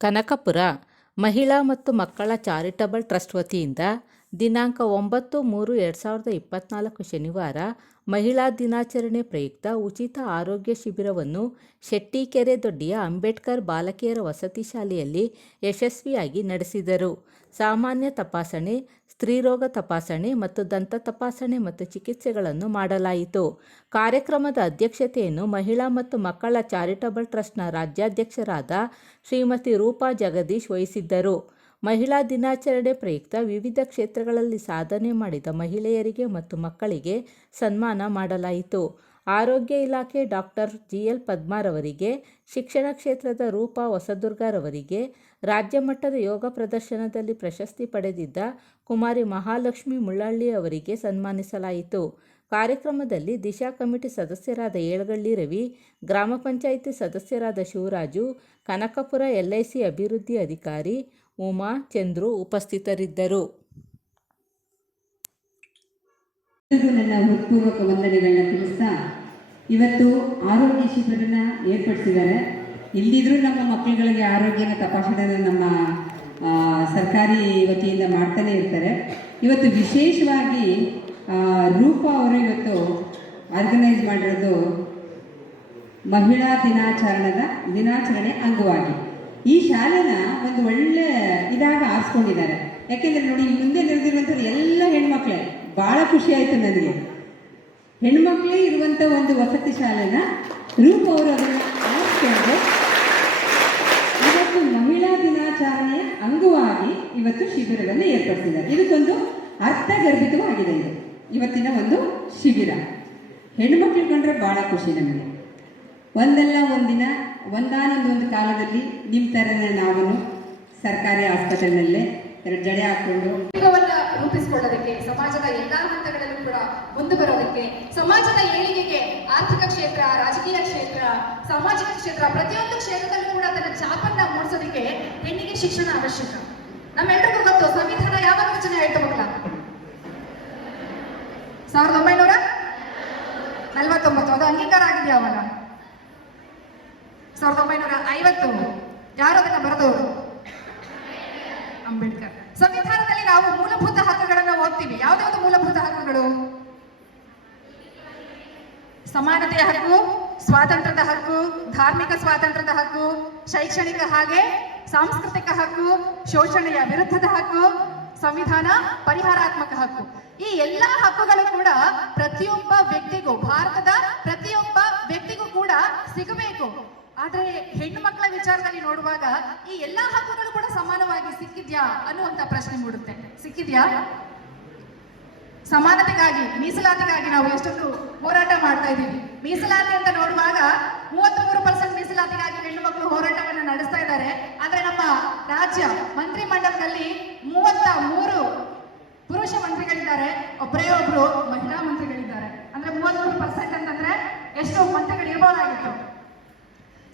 ಕನಕಪುರ ಮಹಿಳಾ ಮತ್ತು ಮಕ್ಕಳ ಚಾರಿಟಬಲ್ ಟ್ರಸ್ಟ್ ವತಿಯಿಂದ ದಿನಾಂಕ 9/3/2024 ಶನಿವಾರ ಮಹಿಳಾ ದಿನಾಚರಣೆ ಪ್ರಯುಕ್ತ ಉಚಿತ ಆರೋಗ್ಯ ಶಿಬಿರವನ್ನು ಶೆಟ್ಟಿಕೆರೆ ದೊಡ್ಡಿಯ ಅಂಬೇಡ್ಕರ್ ಬಾಲಕಿಯರ ವಸತಿ ಶಾಲೆಯಲ್ಲಿ ಯಶಸ್ವಿಯಾಗಿ ನಡೆಸಿದರು. ಸಾಮಾನ್ಯ ತಪಾಸಣೆ, ಸ್ತ್ರೀರೋಗ ತಪಾಸಣೆ ಮತ್ತು ದಂತ ತಪಾಸಣೆ ಮತ್ತು ಚಿಕಿತ್ಸೆಗಳನ್ನು ಮಾಡಲಾಯಿತು. ಕಾರ್ಯಕ್ರಮದ ಅಧ್ಯಕ್ಷತೆಯನ್ನು ಮಹಿಳಾ ಮತ್ತು ಮಕ್ಕಳ ಚಾರಿಟಬಲ್ ಟ್ರಸ್ಟ್ನ ರಾಜ್ಯಾಧ್ಯಕ್ಷರಾದ ಶ್ರೀಮತಿ ರೂಪಾ ಜಗದೀಶ್ ವಹಿಸಿದ್ದರು. ಮಹಿಳಾ ದಿನಾಚರಣೆ ಪ್ರಯುಕ್ತ ವಿವಿಧ ಕ್ಷೇತ್ರಗಳಲ್ಲಿ ಸಾಧನೆ ಮಾಡಿದ ಮಹಿಳೆಯರಿಗೆ ಮತ್ತು ಮಕ್ಕಳಿಗೆ ಸನ್ಮಾನ ಮಾಡಲಾಯಿತು. ಆರೋಗ್ಯ ಇಲಾಖೆ ಡಾಕ್ಟರ್ GL ಪದ್ಮಾರವರಿಗೆ, ಶಿಕ್ಷಣ ಕ್ಷೇತ್ರದ ರೂಪಾ ಹೊಸದುರ್ಗರವರಿಗೆ, ರಾಜ್ಯ ಮಟ್ಟದ ಯೋಗ ಪ್ರದರ್ಶನದಲ್ಲಿ ಪ್ರಶಸ್ತಿ ಪಡೆದಿದ್ದ ಕುಮಾರಿ ಮಹಾಲಕ್ಷ್ಮಿ ಮುಳ್ಳಹಳ್ಳಿ ಅವರಿಗೆ ಸನ್ಮಾನಿಸಲಾಯಿತು. ಕಾರ್ಯಕ್ರಮದಲ್ಲಿ ದಿಶಾ ಕಮಿಟಿ ಸದಸ್ಯರಾದ ಏಳಗಳ್ಳಿ ರವಿ, ಗ್ರಾಮ ಪಂಚಾಯಿತಿ ಸದಸ್ಯರಾದ ಶಿವರಾಜು, ಕನಕಪುರ LIC ಅಭಿವೃದ್ಧಿ ಅಧಿಕಾರಿ ಉಮಾ, ಚಂದ್ರು ಉಪಸ್ಥಿತರಿದ್ದರು. ನನ್ನ ಹೃತ್ಪೂರ್ವಕ ವಂದನೆಗಳನ್ನ ತಿಳಿಸ್ತಾ ಇವತ್ತು ಆರೋಗ್ಯ ಶಿಬಿರನ ಏರ್ಪಡಿಸಿದ್ದಾರೆ. ಇಲ್ಲಿದ್ರೂ ನಮ್ಮ ಮಕ್ಕಳುಗಳಿಗೆ ಆರೋಗ್ಯನ ತಪಾಸಣೆ ನಮ್ಮ ಸರ್ಕಾರಿ ವತಿಯಿಂದ ಮಾಡ್ತಾನೆ ಇರ್ತಾರೆ. ಇವತ್ತು ವಿಶೇಷವಾಗಿ ರೂಪಾ ಅವರು ಇವತ್ತು ಆರ್ಗನೈಸ್ ಮಾಡಿರೋದು ಮಹಿಳಾ ದಿನಾಚರಣೆ ಅಂಗವಾಗಿ ಈ ಶಾಲೆನ ಒಂದು ಒಳ್ಳೆ ಇದಾಗ ಆರಿಸ್ಕೊಂಡಿದ್ದಾರೆ. ಯಾಕೆಂದ್ರೆ ನೋಡಿ, ಮುಂದೆ ನಡೆದಿರುವಂಥದ್ದು ಎಲ್ಲ ಹೆಣ್ಮಕ್ಳೇ. ಭಾಳ ಖುಷಿ ಆಯ್ತು ನನಗೆ. ಹೆಣ್ಮಕ್ಳೇ ಇರುವಂಥ ಒಂದು ವಸತಿ ಶಾಲೆನ ರೂಪ ಅವರು ಅದನ್ನು ಆರಿಸ್ಕೊಂಡು ಇವತ್ತು ಮಹಿಳಾ ದಿನಾಚರಣೆಯ ಅಂಗವಾಗಿ ಇವತ್ತು ಶಿಬಿರವನ್ನು ಏರ್ಪಡಿಸಿದ್ದಾರೆ. ಇದಕ್ಕೊಂದು ಅರ್ಥಗರ್ಭಿತವಾಗಿದೆ. ಇದು ಇವತ್ತಿನ ಒಂದು ಶಿಬಿರ ಹೆಣ್ಮಕ್ಳು ಕಂಡ್ರೆ ಭಾಳ ಖುಷಿ ನಮಗೆ. ಒಂದಲ್ಲ ಒಂದಿನ ಒಂದಾನೊಂದು ಕಾಲದಲ್ಲಿ ನಿಮ್ಮ ಥರನೇ ನಾವು ಸರ್ಕಾರಿ ಆಸ್ಪತ್ರೆಯಲ್ಲೇ ಎರಡು ಜಡೆ ಹಾಕೊಂಡು ರೂಪಿಸಿಕೊಳ್ಳೋದಕ್ಕೆ, ಸಮಾಜದ ಎಲ್ಲಾ ಹಂತಗಳಲ್ಲೂ ಕೂಡ ಮುಂದೆ ಬರೋದಕ್ಕೆ, ಸಮಾಜದ ಏಳಿಗೆಗೆ ಆರ್ಥಿಕ ಕ್ಷೇತ್ರ, ರಾಜಕೀಯ ಕ್ಷೇತ್ರ, ಸಾಮಾಜಿಕ ಕ್ಷೇತ್ರ, ಪ್ರತಿಯೊಂದು ಕ್ಷೇತ್ರದಲ್ಲೂ ಕೂಡ ತನ್ನ ಛಾಪನ್ನ ಮೂಡಿಸೋದಕ್ಕೆ ಹೆಣ್ಣಿಗೆ ಶಿಕ್ಷಣ ಅವಶ್ಯಕ. ನಮ್ಮೆಲ್ಲರಿಗೂ ಗೊತ್ತು, ಸಂವಿಧಾನ ಯಾವಾಗ ರಚನೆ ಆಯಿತು ಮಕ್ಕಳ? 1949. ಅದು ಅಂಗೀಕಾರ ಆಗಿದೆ ಯಾವಾಗ? 1950. ಯಾರು ಅದನ್ನ ಬರೆದವರು? ಅಂಬೇಡ್ಕರ್. ಸಂವಿಧಾನದಲ್ಲಿ ನಾವು ಮೂಲಭೂತ ಹಕ್ಕುಗಳನ್ನು ಓದ್ತೀವಿ. ಯಾವುದ್ಯಾವುದು ಮೂಲಭೂತ ಹಕ್ಕುಗಳು? ಸಮಾನತೆಯ ಹಕ್ಕು, ಸ್ವಾತಂತ್ರ್ಯದ ಹಕ್ಕು, ಧಾರ್ಮಿಕ ಸ್ವಾತಂತ್ರ್ಯದ ಹಕ್ಕು, ಶೈಕ್ಷಣಿಕ ಹಾಗೆ ಸಾಂಸ್ಕೃತಿಕ ಹಕ್ಕು, ಶೋಷಣೆಯ ವಿರುದ್ಧದ ಹಕ್ಕು, ಸಂವಿಧಾನ ಪರಿಹಾರಾತ್ಮಕ ಹಕ್ಕು. ಈ ಎಲ್ಲಾ ಹಕ್ಕುಗಳು ಕೂಡ ಪ್ರತಿಯೊಬ್ಬ ವ್ಯಕ್ತಿಗೂ, ಭಾರತದ ಪ್ರತಿಯೊಬ್ಬ ವ್ಯಕ್ತಿಗೂ ಕೂಡ ಸಿಗಬೇಕು. ಆದ್ರೆ ಹೆಣ್ಣು ಮಕ್ಕಳ ವಿಚಾರದಲ್ಲಿ ನೋಡುವಾಗ ಈ ಎಲ್ಲಾ ಹಕ್ಕುಗಳು ಕೂಡ ಸಮಾನವಾಗಿ ಸಿಕ್ಕಿದ್ಯಾ ಅನ್ನುವಂತ ಪ್ರಶ್ನೆ ಮೂಡುತ್ತೆ. ಸಿಕ್ಕಿದ್ಯಾ? ಸಮಾನತೆಗಾಗಿ, ಮೀಸಲಾತಿಗಾಗಿ ನಾವು ಎಷ್ಟೊಂದು ಹೋರಾಟ ಮಾಡ್ತಾ ಇದ್ದೀವಿ. ಮೀಸಲಾತಿ ಅಂತ ನೋಡುವಾಗ 33% ಮೀಸಲಾತಿಗಾಗಿ ಹೆಣ್ಣು ಮಕ್ಕಳು ಹೋರಾಟವನ್ನು ನಡೆಸ್ತಾ ಇದ್ದಾರೆ. ಆದ್ರೆ ನಮ್ಮ ರಾಜ್ಯ ಮಂತ್ರಿ ಮಂಡಲದಲ್ಲಿ 33 ಪುರುಷ ಮಂತ್ರಿಗಳಿದ್ದಾರೆ, ಒಬ್ಬರೇ ಒಬ್ರು ಮಹಿಳಾ ಮಂತ್ರಿಗಳಿದ್ದಾರೆ. ಅಂದ್ರೆ 33% ಅಂತಂದ್ರೆ ಎಷ್ಟು ಮಂತ್ರಿಗಳು ಇರಬಹುದಾಗಿತ್ತು?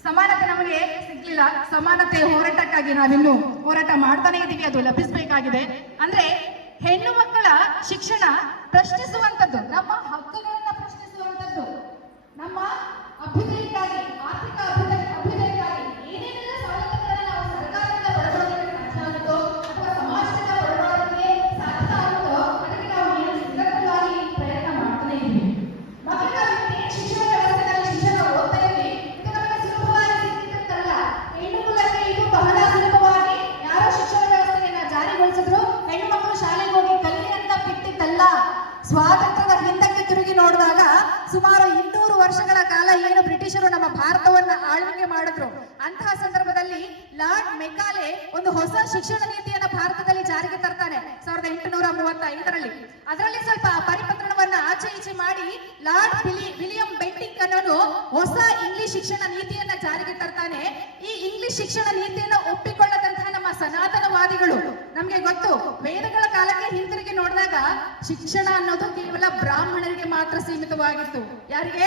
ಸಮಾನತೆ ನಮಗೆ ಸಿಗ್ಲಿಲ್ಲ. ಸಮಾನತೆ ಹೋರಾಟಕ್ಕಾಗಿ ನಾವಿನ್ನು ಹೋರಾಟ ಮಾಡ್ತಾನೆ ಇದ್ದೀವಿ. ಅದು ಲಭಿಸಬೇಕಾಗಿದೆ. ಅಂದ್ರೆ ಹೆಣ್ಣು ಮಕ್ಕಳ ಶಿಕ್ಷಣ ಪ್ರಶ್ನಿಸುವಂಥದ್ದು, ನಮ್ಮ ಹಕ್ಕುಗಳನ್ನ ಪ್ರಶ್ನಿಸುವಂಥದ್ದು, ನಮ್ಮ ಅಭ್ಯುದಯಕ್ಕಾಗಿ, ಆರ್ಥಿಕ ಅಭ್ಯುದಯಕ್ಕಾಗಿ ಏನೇನೆಲ್ಲ ಸವಲತ್ತುಗಳನ್ನ ನಾವು ಸರ್ಕಾರದಿಂದ ಪಡೆದುಕೊಳ್ಳೋದಕ್ಕೆ ಸಾಧ್ಯ ಆಗುತ್ತೋ ಅಥವಾ ಸಮಾಜದಿಂದ ಪಡೆದುಕೊಳ್ಳೋದಕ್ಕೆ ಸಾಧ್ಯ ಆಗುತ್ತೋ ಅದಕ್ಕೆ ನಾವು ನಿರಂತರವಾಗಿ ಪ್ರಯತ್ನ ಮಾಡ್ತಾನೆ ಇದ್ದೀವಿ. ಮಕ್ಕಳ ಶಿಕ್ಷಣ ವ್ಯವಸ್ಥೆಯಲ್ಲಿ ಶಿಕ್ಷಣ ಓದ್ತಾ ಇದ್ದೀವಿ. ಇದು ನಮಗೆ ಸುಲಭವಾಗಿ ಸಿಕ್ಕಿದ್ದಲ್ಲ. ಹೆಣ್ಣು ಮಕ್ಕಳಿಗೆ ಇದು ಬಹಳ ಸುಲಭವಾಗಿ ಯಾರೋ ಶಿಕ್ಷಣ ವ್ಯವಸ್ಥೆಯನ್ನ ಜಾರಿಗೊಳಿಸಿದ್ರು. ಹೆಣ್ಣು ಮಕ್ಕಳು ಶಾಲೆಗೆ ಹೋಗಿ ಕಲಿ ಅಂತ ಬಿಟ್ಟಿದ್ದಲ್ಲ. ಸ್ವಾತಂತ್ರ್ಯದ ಹಿಂದಕ್ಕೆ ತಿರುಗಿ ನೋಡಿದಾಗ ಸುಮಾರು 200 ವರ್ಷಗಳ ಕಾಲ ಏನು ಬ್ರಿಟಿಷರು ನಮ್ಮ ಭಾರತವನ್ನ ಆಳ್ವಿಕೆ ಮಾಡಿದ್ರು, ಅಂತಹ ಸಂದರ್ಭದಲ್ಲಿ ಲಾರ್ಡ್ ಮೆಕಾಲೆ ಒಂದು ಹೊಸ ಶಿಕ್ಷಣ ನೀತಿಯನ್ನ ಭಾರತದಲ್ಲಿ ಜಾರಿಗೆ ತರ್ತಾನೆ 1835ರಲ್ಲಿ. ಅದರಲ್ಲಿ ಸ್ವಲ್ಪ ಪರಿಪತ್ರವನ್ನ ಆಚೆ ಈಚೆ ಮಾಡಿ ಲಾರ್ಡ್ ವಿಲಿಯಂ ಬೆಂಟಿಂಗ್ ಅನ್ನೋನು ಹೊಸ ಇಂಗ್ಲಿಷ್ ಶಿಕ್ಷಣ ನೀತಿಯನ್ನ ಜಾರಿಗೆ ತರ್ತಾನೆ. ಈ ಇಂಗ್ಲಿಷ್ ಶಿಕ್ಷಣ ನೀತಿಯನ್ನ ಒಪ್ಪಿಕೊಳ್ಳದಂತಹ ನಮ್ಮ ಸನಾತನವಾದಿಗಳು, ನಮ್ಗೆ ಗೊತ್ತು, ವೇದಗಳ ಕಾಲಕ್ಕೆ ಹಿಂತಿರುಗಿ ನೋಡಿದಾಗ ಶಿಕ್ಷಣ ಅನ್ನೋದು ಕೇವಲ ಬ್ರಾಹ್ಮಣರಿಗೆ ಮಾತ್ರ ಸೀಮಿತವಾಗಿತ್ತು. ಯಾರಿಗೆ?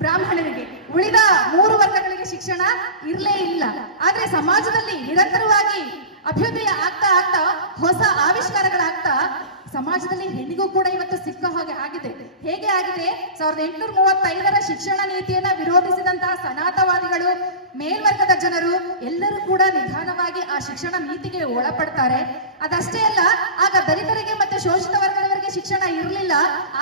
ಬ್ರಾಹ್ಮಣರಿಗೆ. ಉಳಿದ 3 ವರ್ಗಗಳಿಗೆ ಶಿಕ್ಷಣ ಇರಲೇ ಇಲ್ಲ. ಆದ್ರೆ ಸಮಾಜದಲ್ಲಿ ನಿರಂತರವಾಗಿ ಅಭ್ಯುದಯ ಆಗ್ತಾ ಆಗ್ತಾ ಹೊಸ ಆವಿಷ್ಕಾರಗಳಾಗ್ತಾ ಸಮಾಜದಲ್ಲಿ ಹೆಣ್ಣಿಗೂ ಕೂಡ ಇವತ್ತು ಸಿಕ್ಕ ಹಾಗೆ ಆಗಿದೆ. ಹೇಗೆ ಆಗಿದೆ? 1835ರ ಶಿಕ್ಷಣ ನೀತಿಯನ್ನ ವಿರೋಧಿಸಿದಂತಹ ಸನಾತನವಾದಿಗಳು ಮೇಲ್ವರ್ಗದ ಜನರು ಎಲ್ಲರೂ ಕೂಡ ನಿಧಾನವಾಗಿ ಆ ಶಿಕ್ಷಣ ನೀತಿಗೆ ಒಳಪಡ್ತಾರೆ. ಅದಷ್ಟೇ ಅಲ್ಲ, ಆಗ ದಲಿತರಿಗೆ ಮತ್ತೆ ಶೋಷಿತ ವರ್ಗದವರಿಗೆ ಶಿಕ್ಷಣ ಇರಲಿಲ್ಲ.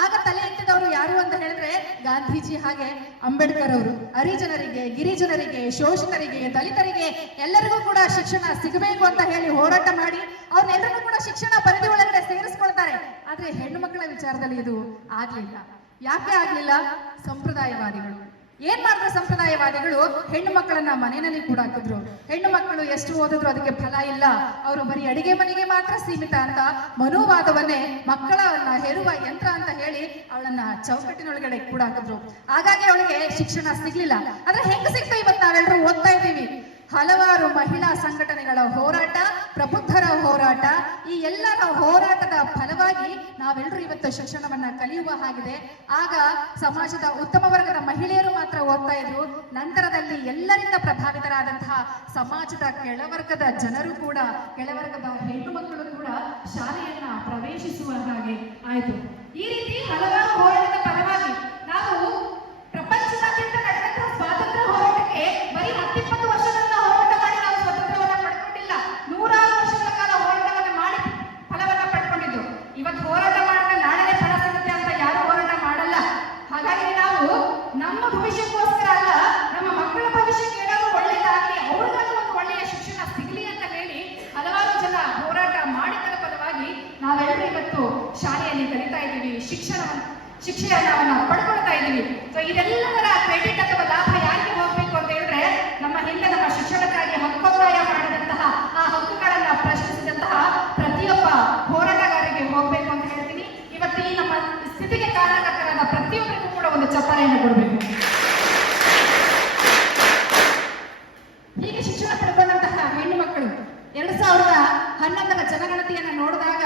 ಆಗ ತಲೆ ಎತ್ತಿದವರು ಯಾರು ಅಂತ ಹೇಳಿದ್ರೆ ಗಾಂಧೀಜಿ ಹಾಗೆ ಅಂಬೇಡ್ಕರ್ ಅವರು. ಹರಿಜನರಿಗೆ, ಗಿರಿಜನರಿಗೆ, ಶೋಷಿತರಿಗೆ, ದಲಿತರಿಗೆ ಎಲ್ಲರಿಗೂ ಕೂಡ ಶಿಕ್ಷಣ ಸಿಗಬೇಕು ಅಂತ ಹೇಳಿ ಹೋರಾಟ ಮಾಡಿ ಅವ್ರನ್ನೆಲ್ಲರೂ ಕೂಡ ಶಿಕ್ಷಣ ಪರಿಧಿ ಒಳಗಡೆ ಸೇರಿಸ್ಕೊಳ್ತಾರೆ. ಆದ್ರೆ ಹೆಣ್ಣು ಮಕ್ಕಳ ವಿಚಾರದಲ್ಲಿ ಇದು ಆಗ್ಲಿಲ್ಲ. ಯಾಕೆ ಆಗ್ಲಿಲ್ಲ? ಸಂಪ್ರದಾಯವಾದಿಗಳು ಏನ್ ಮಾಡಿದ್ರು? ಸಂಪ್ರದಾಯವಾದಿಗಳು ಹೆಣ್ಣು ಮಕ್ಕಳನ್ನ ಮನೆಯಲ್ಲಿ ಕೂಡ ಹಾಕಿದ್ರು. ಹೆಣ್ಣು ಮಕ್ಕಳು ಎಷ್ಟು ಓದಿದ್ರು ಅದಕ್ಕೆ ಫಲ ಇಲ್ಲ, ಅವರು ಬರೀ ಅಡಿಗೆ ಮನೆಗೆ ಮಾತ್ರ ಸೀಮಿತ ಅಂತ ಮನೋವಾದವನ್ನೇ ಮಕ್ಕಳನ್ನ ಹೆರುವ ಯಂತ್ರ ಅಂತ ಹೇಳಿ ಅವಳನ್ನ ಚೌಕಟ್ಟಿನೊಳಗಡೆ ಕೂಡ ಹಾಕಿದ್ರು. ಹಾಗಾಗಿ ಅವಳಿಗೆ ಶಿಕ್ಷಣ ಸಿಗ್ಲಿಲ್ಲ. ಆದ್ರೆ ಹೆಂಗ್ ಸಿಗ್ತಾ ಇವತ್ತು ನಾವೆಲ್ಲರೂ ಓದ್ತಾ ಇದ್ದೀವಿ. ಹಲವಾರು ಮಹಿಳಾ ಸಂಘಟನೆಗಳ ಹೋರಾಟ, ಪ್ರಬುದ್ಧರ ಹೋರಾಟ, ಈ ಎಲ್ಲರ ಹೋರಾಟದ ಫಲವಾಗಿ ನಾವೆಲ್ಲರೂ ಇವತ್ತು ಶಿಕ್ಷಣವನ್ನ ಕಲಿಯುವ ಹಾಗಿದೆ. ಆಗ ಸಮಾಜದ ಉತ್ತಮ ವರ್ಗದ ಮಹಿಳೆಯರು ಮಾತ್ರ ಓದ್ತಾ ಇದ್ರು. ನಂತರದಲ್ಲಿ ಎಲ್ಲರಿಂದ ಪ್ರಭಾವಿತರಾದಂತಹ ಸಮಾಜದ ಕೆಳವರ್ಗದ ಜನರು ಕೂಡ, ಕೆಳವರ್ಗದ ಹೆಣ್ಣು ಮಕ್ಕಳು ಕೂಡ ಶಾಲೆಯನ್ನ ಪ್ರವೇಶಿಸುವ ಹಾಗೆ ಆಯಿತು. ಈ ರೀತಿ ಹಲವಾರು ಹೋರಾಟದ ಫಲವಾಗಿ ನಾವು ಪ್ರಪಂಚದಾದ್ಯಂತ ನಡೆದಂತಹ ಸ್ವಾತಂತ್ರ್ಯ ಹೋರಾಟಕ್ಕೆ ಬರೀ 10-20 ವರ್ಷಗಳನ್ನ ಹೋರಾಟ ಮಾಡಿ ನಾವು ಸ್ವಾತಂತ್ರ್ಯವನ್ನ ಪಡ್ಕೊಂಡಿಲ್ಲ. 100 ವರ್ಷಗಳ ಕಾಲ ಹೋರಾಟವನ್ನ ಮಾಡಿ ಫಲವನ್ನ ಪಡ್ಕೊಂಡಿದ್ದು. ಇವತ್ತು ಹೋರಾಟ ಮಾಡಿದ್ರೆ ನಾಳೆನೇ ಫಲ ಸಿಗುತ್ತೆ ಅಂತ ಯಾರು ಹೋರಾಟ ಮಾಡಲ್ಲ. ಹಾಗಾಗಿ ನಾವು ನಮ್ಮ ಭವಿಷ್ಯಕ್ಕೋಸ್ಕರ ಅಲ್ಲ, ನಮ್ಮ ಮಕ್ಕಳ ಭವಿಷ್ಯಕ್ಕೆ ಏನಾದರೂ ಒಳ್ಳೆಯದಾಗಲಿ, ಅವ್ರಿಗಾದ್ರೂ ಒಂದು ಒಳ್ಳೆಯ ಶಿಕ್ಷಣ ಸಿಗಲಿ ಅಂತ ಹೇಳಿ ಹಲವಾರು ಜನ ಹೋರಾಟ ಮಾಡಿದ ಫಲವಾಗಿ ನಾವೆಲ್ಲರೂ ಇವತ್ತು ಶಾಲೆಯಲ್ಲಿ ಕಲಿತಾ ಇದ್ದೀವಿ, ಶಿಕ್ಷಣವನ್ನ ಪಡ್ಕೊಳ್ತಾ ಇದ್ದೀವಿ. ಸೊ ಇದೆಲ್ಲದರ ಕ್ರೆಡಿಟ್ ಅಥವಾ ಲಾಭ ಯಾರಿಗೆ ಹೋಗ್ಬೇಕು ಅಂತ ಹೇಳಿದ್ರೆ, ನಮ್ಮ ಹಿಂದೆ ನಮ್ಮ ಶಿಕ್ಷಣಕ್ಕಾಗಿ ಹಕ್ಕೊತ್ತಾಯ ಮಾಡಿದಂತಹ, ಆ ಹಕ್ಕುಗಳನ್ನ ಪ್ರಶ್ನಿಸಿದಂತಹ ಪ್ರತಿಯೊಬ್ಬ ಹೋರಾಟಗಾರರಿಗೆ ಹೋಗ್ಬೇಕು ಅಂತ ಹೇಳ್ತೀನಿ. ಇವತ್ತು ಈ ನಮ್ಮ ಸ್ಥಿತಿಗೆ ಕಾರಣಕರ್ತರಾದ ಪ್ರತಿಯೊಬ್ಬರಿಗೂ ಕೂಡ ಒಂದು ಚಪ್ಪಾಳೆಯನ್ನು ಕೊಡಬೇಕು. ಹೀಗೆ ಶಿಕ್ಷಣ ಪಡ್ಕೊಂಡಂತಹ ಹೆಣ್ಣು ಮಕ್ಕಳು 2011ರ ಜನಗಣತಿಯನ್ನ ನೋಡಿದಾಗ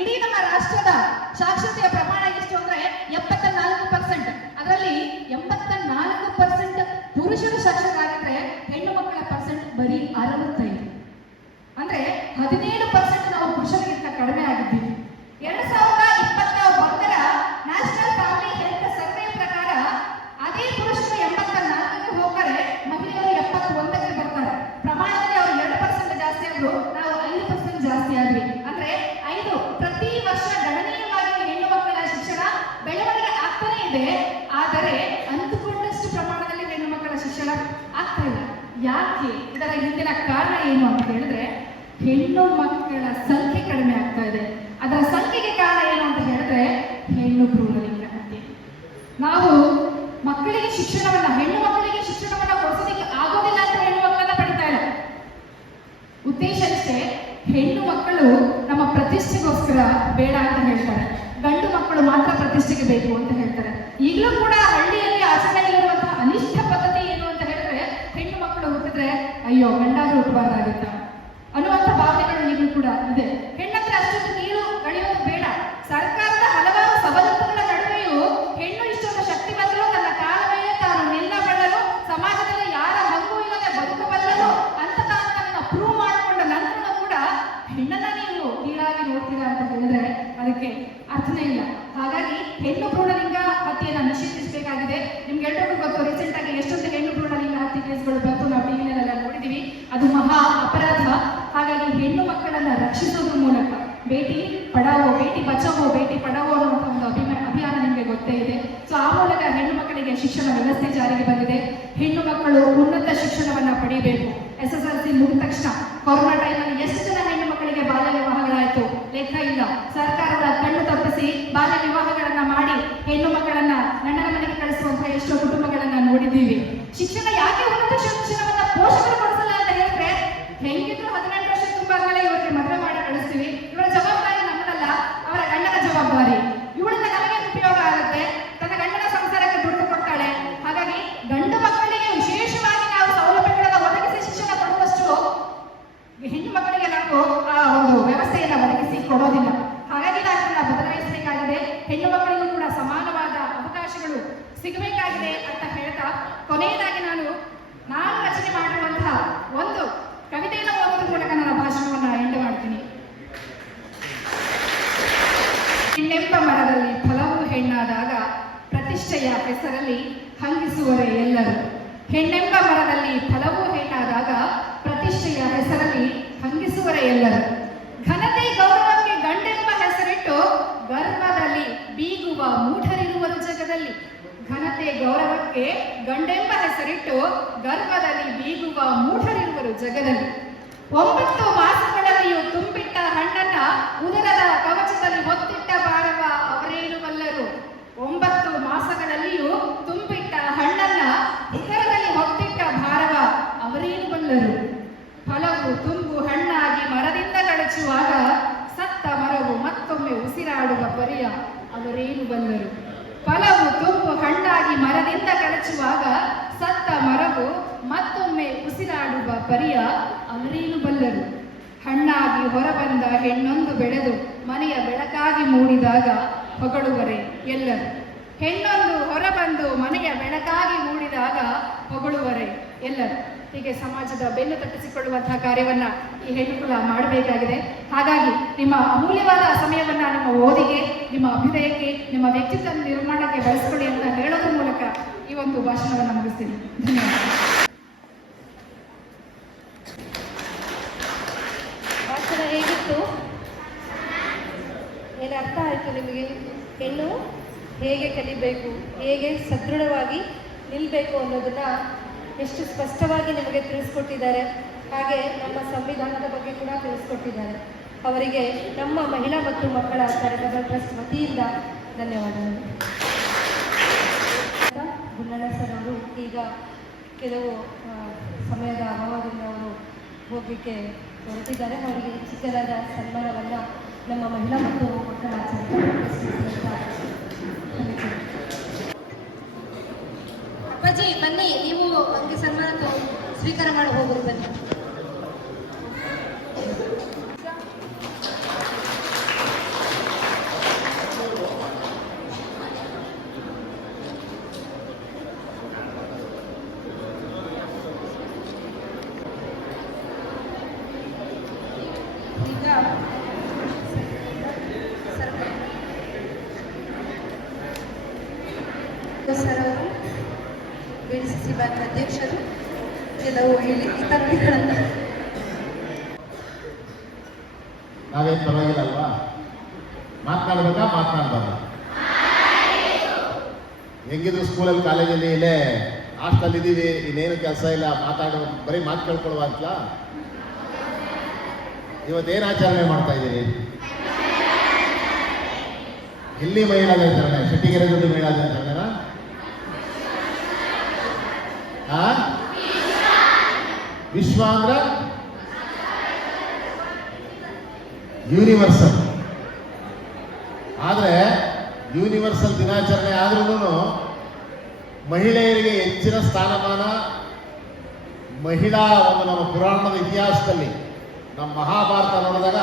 ಇಡೀ ನಮ್ಮ ರಾಷ್ಟ್ರದ ಸಾಕ್ಷರತೆಯ ಪ್ರಮಾಣ ಎಷ್ಟು ಅಂದ್ರೆ 74%. ಅದರಲ್ಲಿ 84% ಪುರುಷರು ಸಾಕ್ಷರರಾಗಿದ್ರೆ ಹೆಣ್ಣು ಮಕ್ಕಳ ಪರ್ಸೆಂಟ್ ಬರೀ 65. ಅಂದ್ರೆ 17% ನಾವು ಪುರುಷರಿಗಿಂತ ಕಡಿಮೆ ಆಗಿದ್ದೀವಿ. 2021ರ ನ್ಯಾಷನಲ್ ಫ್ಯಾಮಿಲಿ ಹೆಲ್ತ್ ಸರ್ವೆ ಪ್ರಕಾರ ಅದೇ ಪುರುಷರು 84ಕ್ಕೆ ಹೋಗ್ತಾರೆ, ಮಹಿಳೆಯರು 71ಕ್ಕೆ ಬರ್ತಾರೆ. ಪ್ರಮಾಣದಲ್ಲಿ ಅವರು 2% ಜಾಸ್ತಿ ಆದ್ರು, ನಾವು 5% ಜಾಸ್ತಿ ಆದ್ವಿ. ಅಂದ್ರೆ 5 ಪ್ರತಿ ವರ್ಷ ಗಣನೀಯವಾಗಿ ಹೆಣ್ಣು ಮಕ್ಕಳ ಶಿಕ್ಷಣ ಬೆಳವಣಿಗೆ ಆಗ್ತಾನೆ ಇದೆ. ಆದರೆ ಅಂದುಕೊಂಡಷ್ಟು ಪ್ರಮಾಣದಲ್ಲಿ ಹೆಣ್ಣು ಮಕ್ಕಳ ಶಿಕ್ಷಣ ಆಗ್ತಾ ಇಲ್ಲ. ಯಾಕೆ? ಇದರ ಹಿಂದಿನ ಕಾರಣ ಏನು ಅಂತ ಹೇಳಿದ್ರೆ, ಹೆಣ್ಣು ಮಕ್ಕಳ ಸಂಖ್ಯೆ ಕಡಿಮೆ ಆಗ್ತಾ ಇದೆ. ಅದರ ಸಂಖ್ಯೆಗೆ ಕಾರಣ ಏನು ಅಂತ ಹೇಳಿದ್ರೆ ಹೆಣ್ಣು ಭ್ರೂಣಲಿಂಗ ಹತ್ಯೆ. ನಾವು ಮಕ್ಕಳಿಗೆ ಶಿಕ್ಷಣವನ್ನ, ಹೆಣ್ಣು ಮಕ್ಕಳಿಗೆ ಶಿಕ್ಷಣವನ್ನ ಕೊಡಿಸೋದಕ್ಕೆ ಆಗೋದಿಲ್ಲ ಅಂತ ಹೆಣ್ಣು ಮಕ್ಕಳನ್ನ ಪಡಿತಾ ಇಲ್ಲ. ಉದ್ದೇಶ ಅಷ್ಟೇ, ಹೆಣ್ಣು ಮಕ್ಕಳು ನಮ್ಮ ಪ್ರತಿಷ್ಠೆಗೋಸ್ಕರ ಬೇಡ ಅಂತ ಹೇಳ್ತಾರೆ, ಗಂಡು ಮಕ್ಕಳು ಮಾತ್ರ ಪ್ರತಿಷ್ಠೆಗೆ ಬೇಕು ಅಂತ ಹೇಳ್ತಾರೆ. ಈಗಲೂ ಕೂಡ ಹಳ್ಳಿಯಲ್ಲಿ ಆಚರಣೆಯಲ್ಲಿರುವಂತಹ ಅನಿಷ್ಟ ಪದ್ಧತಿ ಏನು ಅಂತ ಹೇಳಿದ್ರೆ, ಹೆಣ್ಣು ಮಕ್ಕಳು ಹುಟ್ಟಿದ್ರೆ ಅಯ್ಯೋ ಗಂಡಾದ್ರೂ ಹುಟ್ಟಬಾರ್ದಾಗಿತ್ತ ಅನ್ನುವಂಥ ಭಾವನೆಗಳು ಈಗಲೂ ಕೂಡ ಇದೆ. ಹೆಣ್ಣತ್ರ ಅಷ್ಟೊಂದು ಕೀಳು ಕಳೆಯೋದು ಬೇಡ. ಸರ್ಕಾರದ ಹಲವಾರು ಸವಲತ್ತುಗಳ ನಡುವೆಯೂ ಹೆಣ್ಣು ಇಷ್ಟೊಂದು ಶಕ್ತಿ ಬಂದರೂ ತನ್ನ ಕಾಲ ಮೇಲೆ ತಾನು ನಿಲ್ಲಬಲ್ಲಲು, ಸಮಾಜದಲ್ಲಿ ಯಾರ ಹಂಗೂ ಇಲ್ಲದೆ ಬದುಕಬಲ್ಲಲು ಅಂತ ತಾನು ಪ್ರೂವ್ ಮಾಡಿಕೊಂಡ ನಂತರ ಕೂಡ ಹೆಣ್ಣನ್ನ ನೀವು ಕೀಳಾಗಿ ನೋಡ್ತೀರಾ ಅಂತ ಹೇಳಿದ್ರೆ ಅದಕ್ಕೆ ಅರ್ಥನೇ ಇಲ್ಲ. ಹಾಗಾಗಿ ಹೆಣ್ಣು ಭ್ರೂಣಲಿಂಗ ಹತ್ಯೆಯನ್ನ ನಿಷೇಧಿಸಬೇಕಾಗಿದೆ. ನಿಮ್ಗೆಲ್ಲರಿಗೂ ಗೊತ್ತು, ರೀಸೆಂಟ್ ಆಗಿ ಎಷ್ಟೊಂದು ಹೆಣ್ಣು ಭ್ರೂಣಲಿಂಗ ಹತ್ಯೆ ಕೇಸ್ಗಳು ಬಂತು, ನಾವು ಟಿವಿನಲ್ಲೆಲ್ಲ ನೋಡಿದೀವಿ. ಅದು ಮಹಾ ಅಪರಾಧ. ಹಾಗಾಗಿ ಹೆಣ್ಣು ಮಕ್ಕಳನ್ನ ರಕ್ಷಿಸೋದ್ರ ಮೂಲಕ ಬೇಟಿ ಪಡಾವೋ, ಬೇಟಿ ಬಚಾವೋ, ಬೇಟಿ ಪಡಾವೋ ಅನ್ನುವಂಥ ಒಂದು ಅಭಿಯಾನ ನಿಮಗೆ ಗೊತ್ತೇ ಇದೆ. ಸೊ ಆ ಮೂಲಕ ಹೆಣ್ಣು ಮಕ್ಕಳಿಗೆ ಶಿಕ್ಷಣ ವ್ಯವಸ್ಥೆ ಜಾರಿಗೆ ಬಂದಿದೆ. ಹೆಣ್ಣು ಮಕ್ಕಳು ಉನ್ನತ ಶಿಕ್ಷಣವನ್ನ ಪಡೆಯಬೇಕು. SSLC ಮುಗಿದ ತಕ್ಷಣ ಕೊರೋನಾ ಟೈಮಲ್ಲಿ ಎಷ್ಟು ಜನ ಹೆಣ್ಣು ಮಕ್ಕಳಿಗೆ ಬಾಲ್ಯ ವಿವಾಹಗಳಾಯ್ತು ಲೆಕ್ಕ ಇಲ್ಲ. ಸರ್ಕಾರದ ಕಣ್ಣು ತಪ್ಪಿಸಿ ಬಾಲ್ಯ ವಿವಾಹಗಳನ್ನ ಮಾಡಿ ಹೆಣ್ಣು ಮಕ್ಕಳನ್ನ ಗಂಡನ ಮನೆಗೆ ಕಳಿಸುವಂತಹ ಎಷ್ಟೋ ಕುಟುಂಬಗಳನ್ನ ನೋಡಿದ್ದೀವಿ. ಶಿಕ್ಷಣ ಯಾಕೆ ಉನ್ನತ ಶಿಕ್ಷಣವನ್ನ ಪೋಷಕರು ಕೊಡಿಸಲ್ಲ ಅಂತ ಹೇಳಿದ್ರೆ, ಹೆಂಗಿದ್ರು 18 ವರ್ಷ ತುಂಬಾದ್ಮೇಲೆ ಇವರಿಗೆ ಮದುವೆ ಮಾಡಿ ಕಳಿಸ್ತೀವಿ. ಇವರ ಜವಾಬ್ದಾರಿ ನಮ್ಮದಲ್ಲ, ಅವರ ಗಂಡನ ಜವಾಬ್ದಾರಿ. ಇವಳಿಂದ ನಮಗೆ ಉಪಯೋಗ ಆಗುತ್ತೆ, ತನ್ನ ಗಂಡನ ಸಂಸಾರಕ್ಕೆ ದುಡ್ಡು ಕೊಡ್ತಾಳೆ. ಹಾಗಾಗಿ ಗಂಡು ಮಕ್ಕಳಿಗೆ ವಿಶೇಷವಾಗಿ ನಾವು ಸೌಲಭ್ಯಗಳನ್ನ ಒದಗಿಸಿ ಶಿಕ್ಷಣ ಕೊಡುವಷ್ಟು ಹೆಣ್ಣು ಮಕ್ಕಳಿಗೆ ನಾವು ಆ ಒಂದು ವ್ಯವಸ್ಥೆಯನ್ನ ಒದಗಿಸಿ ಕೊಡೋದಿಲ್ಲ. ಹಾಗಾಗಿ ನಾವು ಅದನ್ನ ಬದಲಾಯಿಸಬೇಕಾಗಿದೆ. ಹೆಣ್ಣು ಮಕ್ಕಳಿಗೂ ಕೂಡ ಸಮಾನವಾದ ಅವಕಾಶಗಳು ಸಿಗಬೇಕಾಗಿದೆ ಅಂತ ಹೇಳ್ತಾ, ಕೊನೆಯದಾಗಿ ನಾನು ರಚನೆ ಮಾಡಿರುವಂತಹ ಒಂದು ಕವಿತೆಯನ್ನು ಓದೋದ್ರ ಮೂಲಕ ನನ್ನ ಭಾಷಣವನ್ನ ಎಂಡ್ ಮಾಡ್ತೀನಿ. ಹೆಣ್ಣೆಂಬ ಮರದಲ್ಲಿ ಫಲವು ಹೆಣ್ಣಾದಾಗ ಪ್ರತಿಷ್ಠೆಯ ಹೆಸರಲ್ಲಿ ಹಂಗಿಸುವರೆ ಎಲ್ಲರೂ. ಹೆಣ್ಣೆಂಬ ಮರದಲ್ಲಿ ಫಲವು ಎಲ್ಲರೂ. ಘನತೆ ಗೌರವಕ್ಕೆ ಗಂಡೆಂಬ ಹೆಸರಿಟ್ಟು ಗರ್ವದಲ್ಲಿ ಬೀಗುವ ಮೂಢರಿರುವರು ಜಗದಲ್ಲಿ. ಘನತೆ ಗೌರವಕ್ಕೆ ಗಂಡೆಂಬ ಹೆಸರಿಟ್ಟು ಗರ್ವದಲ್ಲಿ ಬೀಗುವ ಮೂಢರಿರುವರು ಜಗದಲ್ಲಿ. 9 ಮಾಸಗಳಲ್ಲಿಯೂ ತುಂಬಿಟ್ಟ ಹಣ್ಣನ್ನ ಉದರದ ಕವಚದಲ್ಲಿ ಹೊತ್ತಿಟ್ಟ ಭಾರವ ಅವರೇನು ಬಲ್ಲರು. 9 ಮಾಸಗಳಲ್ಲಿಯೂ ತುಂಬಿಟ್ಟ ಹಣ್ಣನ್ನ ಉದರದಲ್ಲಿ ಹೊತ್ತಿಟ್ಟ ಭಾರವ ಅವರೇನು ಬಲ್ಲರು. ಫಲವು ತುಂಬು ಹಣ್ಣಾಗಿ ಮರದಿಂದ ಕಳಚುವಾಗ ಸತ್ತ ಮರವು ಮತ್ತೊಮ್ಮೆ ಉಸಿರಾಡುವ ಪರಿಯ ಅವರೇನು ಬಲ್ಲರು. ಫಲವು ತುಂಬು ಹಣ್ಣಾಗಿ ಮರದಿಂದ ಕಳಚುವಾಗ ಸತ್ತ ಮರವು ಮತ್ತೊಮ್ಮೆ ಉಸಿರಾಡುವ ಪರಿಯ ಅವರೇನು ಬಲ್ಲರು. ಹಣ್ಣಾಗಿ ಹೊರಬಂದ ಹೆಣ್ಣೊಂದು ಬೆಳೆದು ಮನೆಯ ಬೆಳಕಾಗಿ ಮೂಡಿದಾಗ ಹೊಗಳುವರೆ ಎಲ್ಲರು. ಹೆಣ್ಣೊಂದು ಹೊರಬಂದು ಮನೆಯ ಬೆಳಕಾಗಿ ಮೂಡಿದಾಗ ಹೊಗಳುವರೆ ಎಲ್ಲರು. ಹೀಗೆ ಸಮಾಜದ ಬೆನ್ನು ತಟ್ಟಿಸಿಕೊಳ್ಳುವಂತಹ ಕಾರ್ಯವನ್ನ ಈ ಹೆಣ್ಣುಕುಲ ಮಾಡಬೇಕಾಗಿದೆ. ಹಾಗಾಗಿ ನಿಮ್ಮ ಅಮೂಲ್ಯವಾದ ಸಮಯವನ್ನ ನಿಮ್ಮ ಓದಿಗೆ, ನಿಮ್ಮ ಅಭ್ಯುದಯಕ್ಕೆ, ನಿಮ್ಮ ವ್ಯಕ್ತಿತ್ವ ನಿರ್ಮಾಣಕ್ಕೆ ಬಳಸಿಕೊಳ್ಳಿ ಅಂತ ಹೇಳೋದ್ರ ಮೂಲಕ ಈ ಒಂದು ಭಾಷಣವನ್ನು ಮುಗಿಸ್ತೀನಿ. ಧನ್ಯವಾದ. ಭಾಷಣ ಹೇಗಿತ್ತು? ಏನು ಅರ್ಥ ಆಯಿತು ನಿಮಗೆ? ಹೆಣ್ಣು ಹೇಗೆ ಕಲಿಬೇಕು, ಹೇಗೆ ಸದೃಢವಾಗಿ ನಿಲ್ಲಬೇಕು ಅನ್ನೋದನ್ನ ಎಷ್ಟು ಸ್ಪಷ್ಟವಾಗಿ ನಿಮಗೆ ತಿಳಿಸ್ಕೊಟ್ಟಿದ್ದಾರೆ. ಹಾಗೆ ನಮ್ಮ ಸಂವಿಧಾನದ ಬಗ್ಗೆ ಕೂಡ ತಿಳಿಸ್ಕೊಟ್ಟಿದ್ದಾರೆ. ಅವರಿಗೆ ನಮ್ಮ ಮಹಿಳಾ ಮತ್ತು ಮಕ್ಕಳ ಕಾರ್ಯಕ್ರಮ ಟ್ರಸ್ಟ್ ವತಿಯಿಂದ ಧನ್ಯವಾದಗಳು. ಗುಂಡಣ್ಣ ಸರ್ ಅವರು ಈಗ ಕೆಲವು ಸಮಯದ ಅಭಾವದಿಂದ ಅವರು ಹೋಗಲಿಕ್ಕೆ ಹೊರಟಿದ್ದಾರೆ. ಅವರಿಗೆ ಚಿಕ್ಕದಾದ ಸನ್ಮಾನವನ್ನು ನಮ್ಮ ಮಹಿಳಾ ಮತ್ತು ಮಕ್ಕಳ ಅಪ್ಪಾಜಿ ಬನ್ನಿ, ನೀವು ಅವರಿಗೆ ಸನ್ಮಾನ ಸ್ವೀಕಾರ ಮಾಡಿ ಹೋಗೋರು ಬನ್ನಿ. ಸರ್ ಅವರು ಬಿಡಿಸಿ ಬ್ಯಾಂಕ್ ಅಧ್ಯಕ್ಷರು ಕೆಲವು ಇತರಗಳನ್ನು ನಾವೇನು ಪರವಾಗಿಲ್ಲ ಅಲ್ವಾ? ಮಾತನಾಡ್ಬೇಕಾ ಮಾತನಾಡ್ಬಾರ್ದು? ಹೆಂಗಿದ್ರು ಸ್ಕೂಲಲ್ಲಿ ಕಾಲೇಜಲ್ಲಿ ಇಲ್ಲೇ ಹಾಸ್ಟೆಲ್ ಇದ್ದೀವಿ, ಇನ್ನೇನು ಕೆಲಸ ಇಲ್ಲ, ಮಾತಾಡೋ ಬರೀ ಮಾತು ಕೇಳ್ಕೊಳ್ಳುವ ಅಂತ ಇವತ್ತೇನು ಆಚರಣೆ ಮಾಡ್ತಾ ಇದ್ದೀರಿ? ಎಲ್ಲಿ ಮಹಿಳಾ ದಿನಾಚರಣೆ? ಶೆಟ್ಟಿಗೆರೆ ದುಡ್ಡು ಮಹಿಳಾ ದಿನಾಚರಣೆನಾ? ವಿಶ್ವ ಅಂದ್ರೆ ಯೂನಿವರ್ಸಲ್. ಆದ್ರೆ ಯೂನಿವರ್ಸಲ್ ದಿನಾಚರಣೆ ಆದ್ರೂ ಮಹಿಳೆಯರಿಗೆ ಹೆಚ್ಚಿನ ಸ್ಥಾನಮಾನ, ಮಹಿಳಾ ಒಂದು ನಮ್ಮ ಪುರಾಣದ ಇತಿಹಾಸದಲ್ಲಿ ನಮ್ಮ ಮಹಾಭಾರತ ನೋಡಿದಾಗ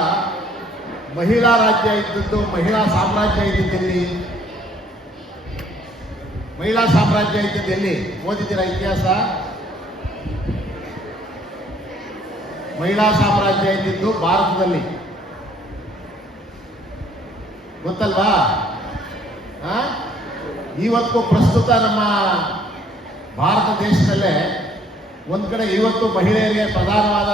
ಮಹಿಳಾ ರಾಜ್ಯ ಇದ್ದದ್ದು, ಮಹಿಳಾ ಸಾಮ್ರಾಜ್ಯ ಇದ್ದಿದ್ದೆಲ್ಲಿ? ಮಹಿಳಾ ಸಾಮ್ರಾಜ್ಯ ಇದ್ದದ್ದು ಎಲ್ಲಿ? ಓದಿದ್ದೀರಾ ಇತಿಹಾಸ? ಮಹಿಳಾ ಸಾಮ್ರಾಜ್ಯ ಇದ್ದಿದ್ದು ಭಾರತದಲ್ಲಿ, ಗೊತ್ತಲ್ವಾ? ಇವತ್ತು ಪ್ರಸ್ತುತ ನಮ್ಮ ಭಾರತ ದೇಶದಲ್ಲೇ ಒಂದು ಕಡೆ ಇವತ್ತು ಮಹಿಳೆಯರಿಗೆ ಪ್ರಧಾನವಾದ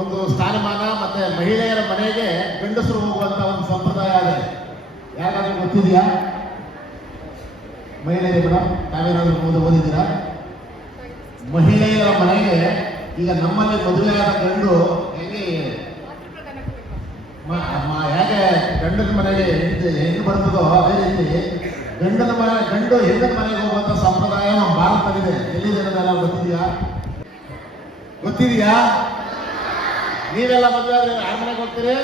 ಒಂದು ಸ್ಥಾನಮಾನ, ಮತ್ತೆ ಮಹಿಳೆಯರ ಮನೆಗೆ ಗಂಡಸರು ಹೋಗುವಂತ ಒಂದು ಸಂಪ್ರದಾಯ ಇದೆ. ಯಾರಾದ್ರೂ ಗೊತ್ತಿದೆಯಾ ಮಹಿಳೆಯರೇ? ಮೇಡಮ್, ತಾವೇನಾದ್ರೂ ಓದಿದ್ದೀರಾ? ಮಹಿಳೆಯರ ಮನೆಗೆ ಈಗ ನಮ್ಮಲ್ಲಿ ಮದುವೆಯಾದ ಗಂಡು ಹೇಗೆ ಹೇಗೆ ಗಂಡನ ಮನೆಗೆ ಹೆಣ್ಣು ಬರ್ತದೋ ಅದೇ ರೀತಿ ಗಂಡು ಹೆಣ್ಣನ ಮನೆಗೆ ಹೋಗುವಂತ ಸಂಪ್ರದಾಯ ನಮ್ಮ ಭಾರತದಲ್ಲಿದೆ. ಎಲ್ಲಿದೆ ಅನ್ನೋದೆಲ್ಲ ಗೊತ್ತಿದೆಯಾ? ನೀವೆಲ್ಲ ಮದುವೆ ಆದ್ರೆ ಯಾರ ಮನೆಗೆ ಹೋಗ್ತೀರಿ?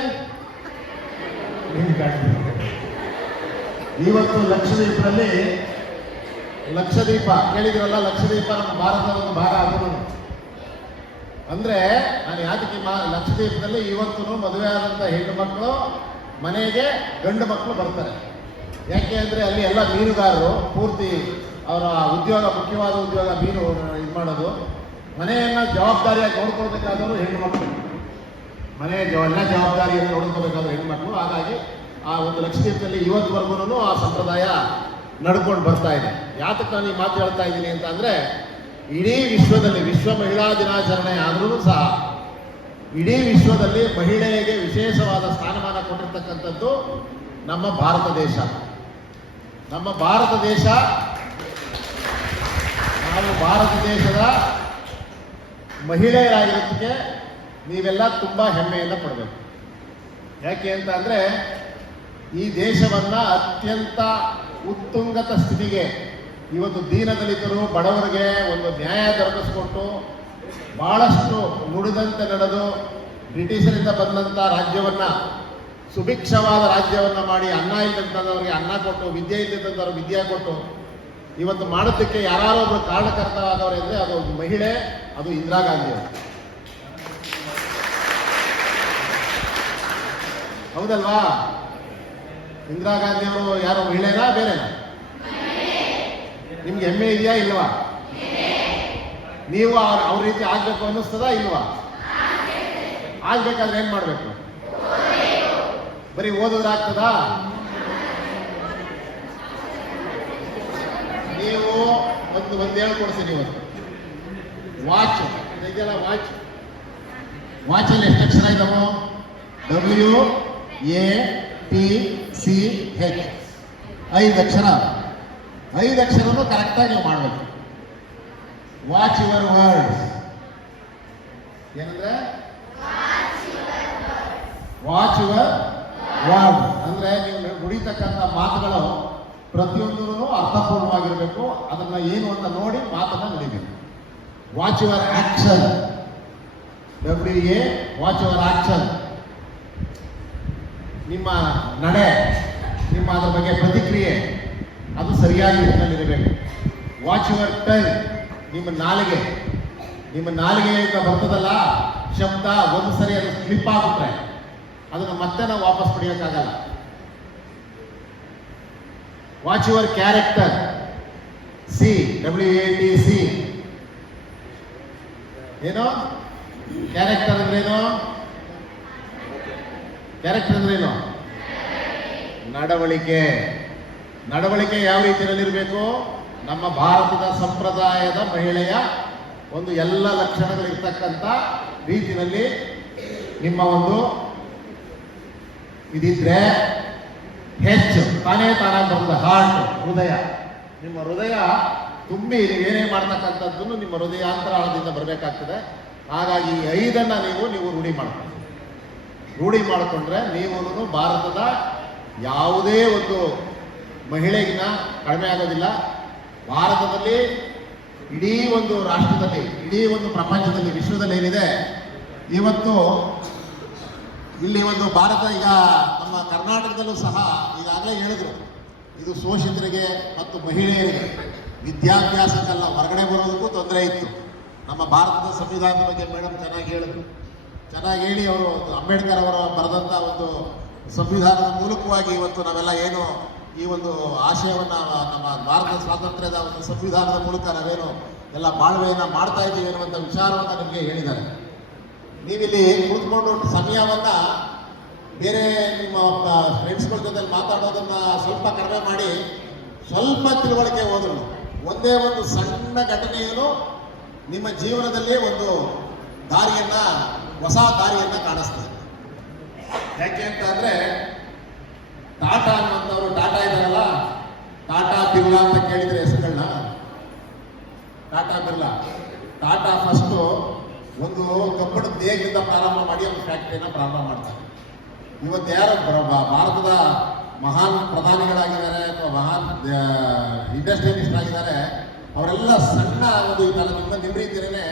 ಇವತ್ತು ಲಕ್ಷದ್ವೀಪದಲ್ಲಿ ಲಕ್ಷದ್ವೀಪ ಕೇಳಿದ್ರಲ್ಲ, ಲಕ್ಷದ್ವೀಪ ನಮ್ಮ ಭಾರತದ ಒಂದು ಭಾಗ. ಆದ್ರೂ ಅಂದ್ರೆ ನಾನು ಯಾತಕ್ಕೆ ಲಕ್ಷದ್ವೀಪದಲ್ಲಿ ಇವತ್ತು ಮದುವೆ ಆದಂಥ ಹೆಣ್ಣು ಮಕ್ಕಳು ಮನೆಗೆ ಗಂಡು ಮಕ್ಕಳು ಬರ್ತಾರೆ. ಯಾಕೆ ಅಂದ್ರೆ ಅಲ್ಲಿ ಎಲ್ಲ ಮೀನುಗಾರರು, ಪೂರ್ತಿ ಅವರ ಉದ್ಯೋಗ, ಮುಖ್ಯವಾದ ಉದ್ಯೋಗ ಮೀನು ಇದು ಮಾಡೋದು. ಮನೆಯನ್ನ ಜವಾಬ್ದಾರಿಯಾಗಿ ನೋಡ್ಕೊಳ್ಬೇಕಾದವರು ಹೆಣ್ಣು ಮಕ್ಕಳು, ಮನೆಯ ಎಲ್ಲ ಜವಾಬ್ದಾರಿಯನ್ನು ನೋಡ್ಕೋಬೇಕಾದ್ರು ಹೆಣ್ಮಕ್ಳು. ಹಾಗಾಗಿ ಆ ಒಂದು ಲಕ್ಷದ್ವೀಪದಲ್ಲಿ ಇವತ್ತುವರೆಗೂ ಆ ಸಂಪ್ರದಾಯ ನಡ್ಕೊಂಡು ಬರ್ತಾ ಇದೆ. ಯಾತಕ್ಕೆ ನಾನು ಈ ಮಾತು ಹೇಳ್ತಾ ಇದ್ದೀನಿ ಅಂತ ಅಂದ್ರೆ, ಇಡೀ ವಿಶ್ವದಲ್ಲಿ ವಿಶ್ವ ಮಹಿಳಾ ದಿನಾಚರಣೆ ಆದ್ರೂ ಸಹ ಇಡೀ ವಿಶ್ವದಲ್ಲಿ ಮಹಿಳೆಯರಿಗೆ ವಿಶೇಷವಾದ ಸ್ಥಾನಮಾನ ಕೊಟ್ಟಿರ್ತಕ್ಕಂಥದ್ದು ನಮ್ಮ ಭಾರತ ದೇಶ. ನಮ್ಮ ಭಾರತ ದೇಶ, ನಾವು ಭಾರತ ದೇಶದ ಮಹಿಳೆಯರಾಗಿರೋದಕ್ಕೆ ನೀವೆಲ್ಲ ತುಂಬ ಹೆಮ್ಮೆಯನ್ನು ಪಡಬೇಕು. ಯಾಕೆ ಅಂತ ಅಂದರೆ ಈ ದೇಶವನ್ನು ಅತ್ಯಂತ ಉತ್ತುಂಗತ ಸ್ಥಿತಿಗೆ ಇವತ್ತು ದೀನದಲಿತರು ಬಡವರಿಗೆ ಒಂದು ನ್ಯಾಯ ದೊರಕಿಸ್ಕೊಟ್ಟು ಭಾಳಷ್ಟು ನುಡಿದಂತೆ ನಡೆದು ಬ್ರಿಟಿಷರಿಂದ ಬಂದಂಥ ರಾಜ್ಯವನ್ನು ಸುಭಿಕ್ಷವಾದ ರಾಜ್ಯವನ್ನು ಮಾಡಿ ಅನ್ನ ಇಲ್ಲದಂಥವ್ರಿಗೆ ಅನ್ನ ಕೊಟ್ಟು ವಿದ್ಯೆ ಇಲ್ಲದಂಥವ್ರಿಗೆ ವಿದ್ಯೆ ಕೊಟ್ಟು ಇವತ್ತು ಮಾಡೋದಕ್ಕೆ ಯಾರು ಒಬ್ಬರು ಕಾರಣಕರ್ತರಾದವರು ಅಂದರೆ ಅದು ಮಹಿಳೆ, ಅದು ಇಂದಿರಾ ಗಾಂಧಿ ಅವರು. ಹೌದಲ್ವಾ? ಇಂದಿರಾ ಗಾಂಧಿ ಅವರು ಯಾರೋ ಮಹಿಳೆನಾ ಬೇರೆನಾ? ನಿಮ್ಗೆ ಹೆಮ್ಮೆ ಇದೆಯಾ ಇಲ್ವಾ? ನೀವು ಅವ್ರ ರೀತಿ ಆಗ್ಬೇಕು ಅನ್ನಿಸ್ತದಾ ಇಲ್ವಾ? ಆಗ್ಬೇಕಾದ್ರೆ ಏನ್ ಮಾಡ್ಬೇಕು? ಬರೀ ಓದಿದ್ರೆ ಆಗ್ತದಾ? ನೀವು ಒಂದು ಹೇಳ್ಕೊಡ್ತೀನಿ ಇವತ್ತು. ವಾಚ್ ಇದೆಯಲ್ಲ, ವಾಚಲ್ಲಿ ಎಷ್ಟು ಅಕ್ಷರ ಇದ್ದಾವೆ? WATCH 5 ಅಕ್ಷರ. 5 ಅಕ್ಷರನು ಕರೆಕ್ಟಾಗಿ ನೀವು ಮಾಡಬೇಕು. Watch your words. ಏನಂದ್ರೆ ವಾಚ್ ಯುವರ್ ವರ್ಡ್ಸ್ ಅಂದ್ರೆ ನೀವು ನುಡಿತಕ್ಕಂಥ ಮಾತುಗಳು ಪ್ರತಿಯೊಂದೂ ಅರ್ಥಪೂರ್ಣವಾಗಿರಬೇಕು. ಅದನ್ನ ಏನು ಅಂತ ನೋಡಿ ಮಾತನ್ನ ನುಡಿಬೇಕು. Watch your action. WA watch your action. ನಿಮ್ಮ ನಡೆ, ನಿಮ್ಮ ಅದ್ರ ಬಗ್ಗೆ ಪ್ರತಿಕ್ರಿಯೆ ಅದು ಸರಿಯಾಗಿ ನಿಟ್ಟಿನಲ್ಲಿರಬೇಕು. Watch your tongue. ನಿಮ್ಮ ನಾಲಿಗೆಯಿಂದ ಬರ್ತದಲ್ಲ ಶಬ್ದ, ಒಂದು ಸರಿ ಅದು ಸ್ಲಿಪ್ ಆಗುತ್ತೆ, ಅದನ್ನು ಮತ್ತೆ ನಾವು ವಾಪಸ್ ಪಡೆಯೋಕ್ಕಾಗಲ್ಲ. Watch your character. WATC. ಏನು ಕ್ಯಾರೆಕ್ಟರ್ ಅಂದ್ರೇನು? ಕ್ಯಾರೆಕ್ಟರ್ ಅಂದ್ರೇನು? ನಡವಳಿಕೆ ಯಾವ ರೀತಿಯಲ್ಲಿರಬೇಕು? ನಮ್ಮ ಭಾರತದ ಸಂಪ್ರದಾಯದ ಮಹಿಳೆಯ ಒಂದು ಎಲ್ಲ ಲಕ್ಷಣಗಳಿರ್ತಕ್ಕಂಥ ರೀತಿಯಲ್ಲಿ ನಿಮ್ಮ ಒಂದು ಇದಿದ್ರೆ ಹೆಚ್ಚು ತಾನಾಗಿ ಬರ್ತದೆ. ಹಾರ್ಟ್, ಹೃದಯ. ನಿಮ್ಮ ಹೃದಯ ತುಂಬಿ ನೀವೇನೇ ಮಾಡ್ತಕ್ಕಂಥದ್ದನ್ನು ನಿಮ್ಮ ಹೃದಯಾಂತರಾಳದಿಂದ ಬರಬೇಕಾಗ್ತದೆ. ಹಾಗಾಗಿ ಈ 5 ನೀವು ರೂಢಿ ಮಾಡಿಕೊಂಡ್ರೆ ನೀವು ಭಾರತದ ಯಾವುದೇ ಒಂದು ಮಹಿಳೆಗಿನ ಕಡಿಮೆ ಆಗೋದಿಲ್ಲ. ಭಾರತದಲ್ಲಿ ಇಡೀ ಒಂದು ರಾಷ್ಟ್ರದಲ್ಲಿ, ಇಡೀ ಒಂದು ಪ್ರಪಂಚದಲ್ಲಿ, ವಿಶ್ವದಲ್ಲಿ ಏನಿದೆ ಇವತ್ತು ಇಲ್ಲಿ ಒಂದು ಭಾರತ, ಈಗ ನಮ್ಮ ಕರ್ನಾಟಕದಲ್ಲೂ ಸಹ ಈಗಾಗಲೇ ಹೇಳಿದ್ರು, ಇದು ಶೋಷಿತರಿಗೆ ಮತ್ತು ಮಹಿಳೆಯರಿಗೆ ವಿದ್ಯಾಭ್ಯಾಸಕ್ಕೆಲ್ಲ ಹೊರಗಡೆ ಬರೋದಕ್ಕೂ ತೊಂದರೆ ಇತ್ತು. ನಮ್ಮ ಭಾರತದ ಸಂವಿಧಾನದ ಬಗ್ಗೆ ಮೇಡಮ್ ಚೆನ್ನಾಗಿ ಹೇಳಿದ್ರು. ಚೆನ್ನಾಗಿ ಹೇಳಿ ಅವರು ಅಂಬೇಡ್ಕರ್ ಅವರ ಬರೆದಂಥ ಒಂದು ಸಂವಿಧಾನದ ಮೂಲಕವಾಗಿ ಇವತ್ತು ನಾವೆಲ್ಲ ಏನು ಈ ಒಂದು ಆಶಯವನ್ನು ನಮ್ಮ ಭಾರತ ಸ್ವಾತಂತ್ರ್ಯದ ಒಂದು ಸಂವಿಧಾನದ ಮೂಲಕ ನಾವೇನು ಎಲ್ಲ ಬಾಳ್ವೆಯನ್ನು ಮಾಡ್ತಾ ಇದ್ದೀವಿ ಅನ್ನುವಂಥ ವಿಚಾರವನ್ನು ನಿಮಗೆ ಹೇಳಿದ್ದಾರೆ. ನೀವಿಲ್ಲಿ ಕೂತ್ಕೊಂಡು ಸಮಯವನ್ನು ಬೇರೆ ನಿಮ್ಮ ಫ್ರೆಂಡ್ಸ್ಗಳ ಜೊತೆ ಮಾತಾಡೋದನ್ನು ಸ್ವಲ್ಪ ಕಡಿಮೆ ಮಾಡಿ ಸ್ವಲ್ಪ ತಿಳುವಳಿಕೆ ಹೋದ್ರು ಒಂದೇ ಒಂದು ಸಣ್ಣ ಘಟನೆಯನ್ನು ನಿಮ್ಮ ಜೀವನದಲ್ಲಿ ಒಂದು ಹೊಸ ದಾರಿಯನ್ನು ಕಾಣಿಸ್ತದೆ. ಯಾಕೆ ಅಂತ ಅಂದರೆ ಟಾಟಾ ಅನ್ನುವಂಥವ್ರು, ಟಾಟಾ ಇದ್ದಾರಲ್ಲ, ಟಾಟಾ ಬಿರ್ಲಾ ಅಂತ ಕೇಳಿದ್ರೆ ಹೆಸರುಗಳನ್ನ. ಟಾಟಾ ಫಸ್ಟು ಒಂದು ಕಬ್ಬಿಣದ ದೇಹದಿಂದ ಪ್ರಾರಂಭ ಮಾಡಿ ಒಂದು ಫ್ಯಾಕ್ಟ್ರಿನ ಪ್ರಾರಂಭ ಮಾಡ್ತಾರೆ. ಇವತ್ತು ಯಾರು ಭಾರತದ ಮಹಾನ್ ಪ್ರಧಾನಿಗಳಾಗಿದ್ದಾರೆ ಅಥವಾ ಮಹಾನ್ ಇಂಡಸ್ಟ್ರಿಯಲಿಸ್ಟ್ ಆಗಿದ್ದಾರೆ, ಅವರೆಲ್ಲ ಸಣ್ಣ ಒಂದು ನಿಮ್ಮ ರೀತಿಯೇ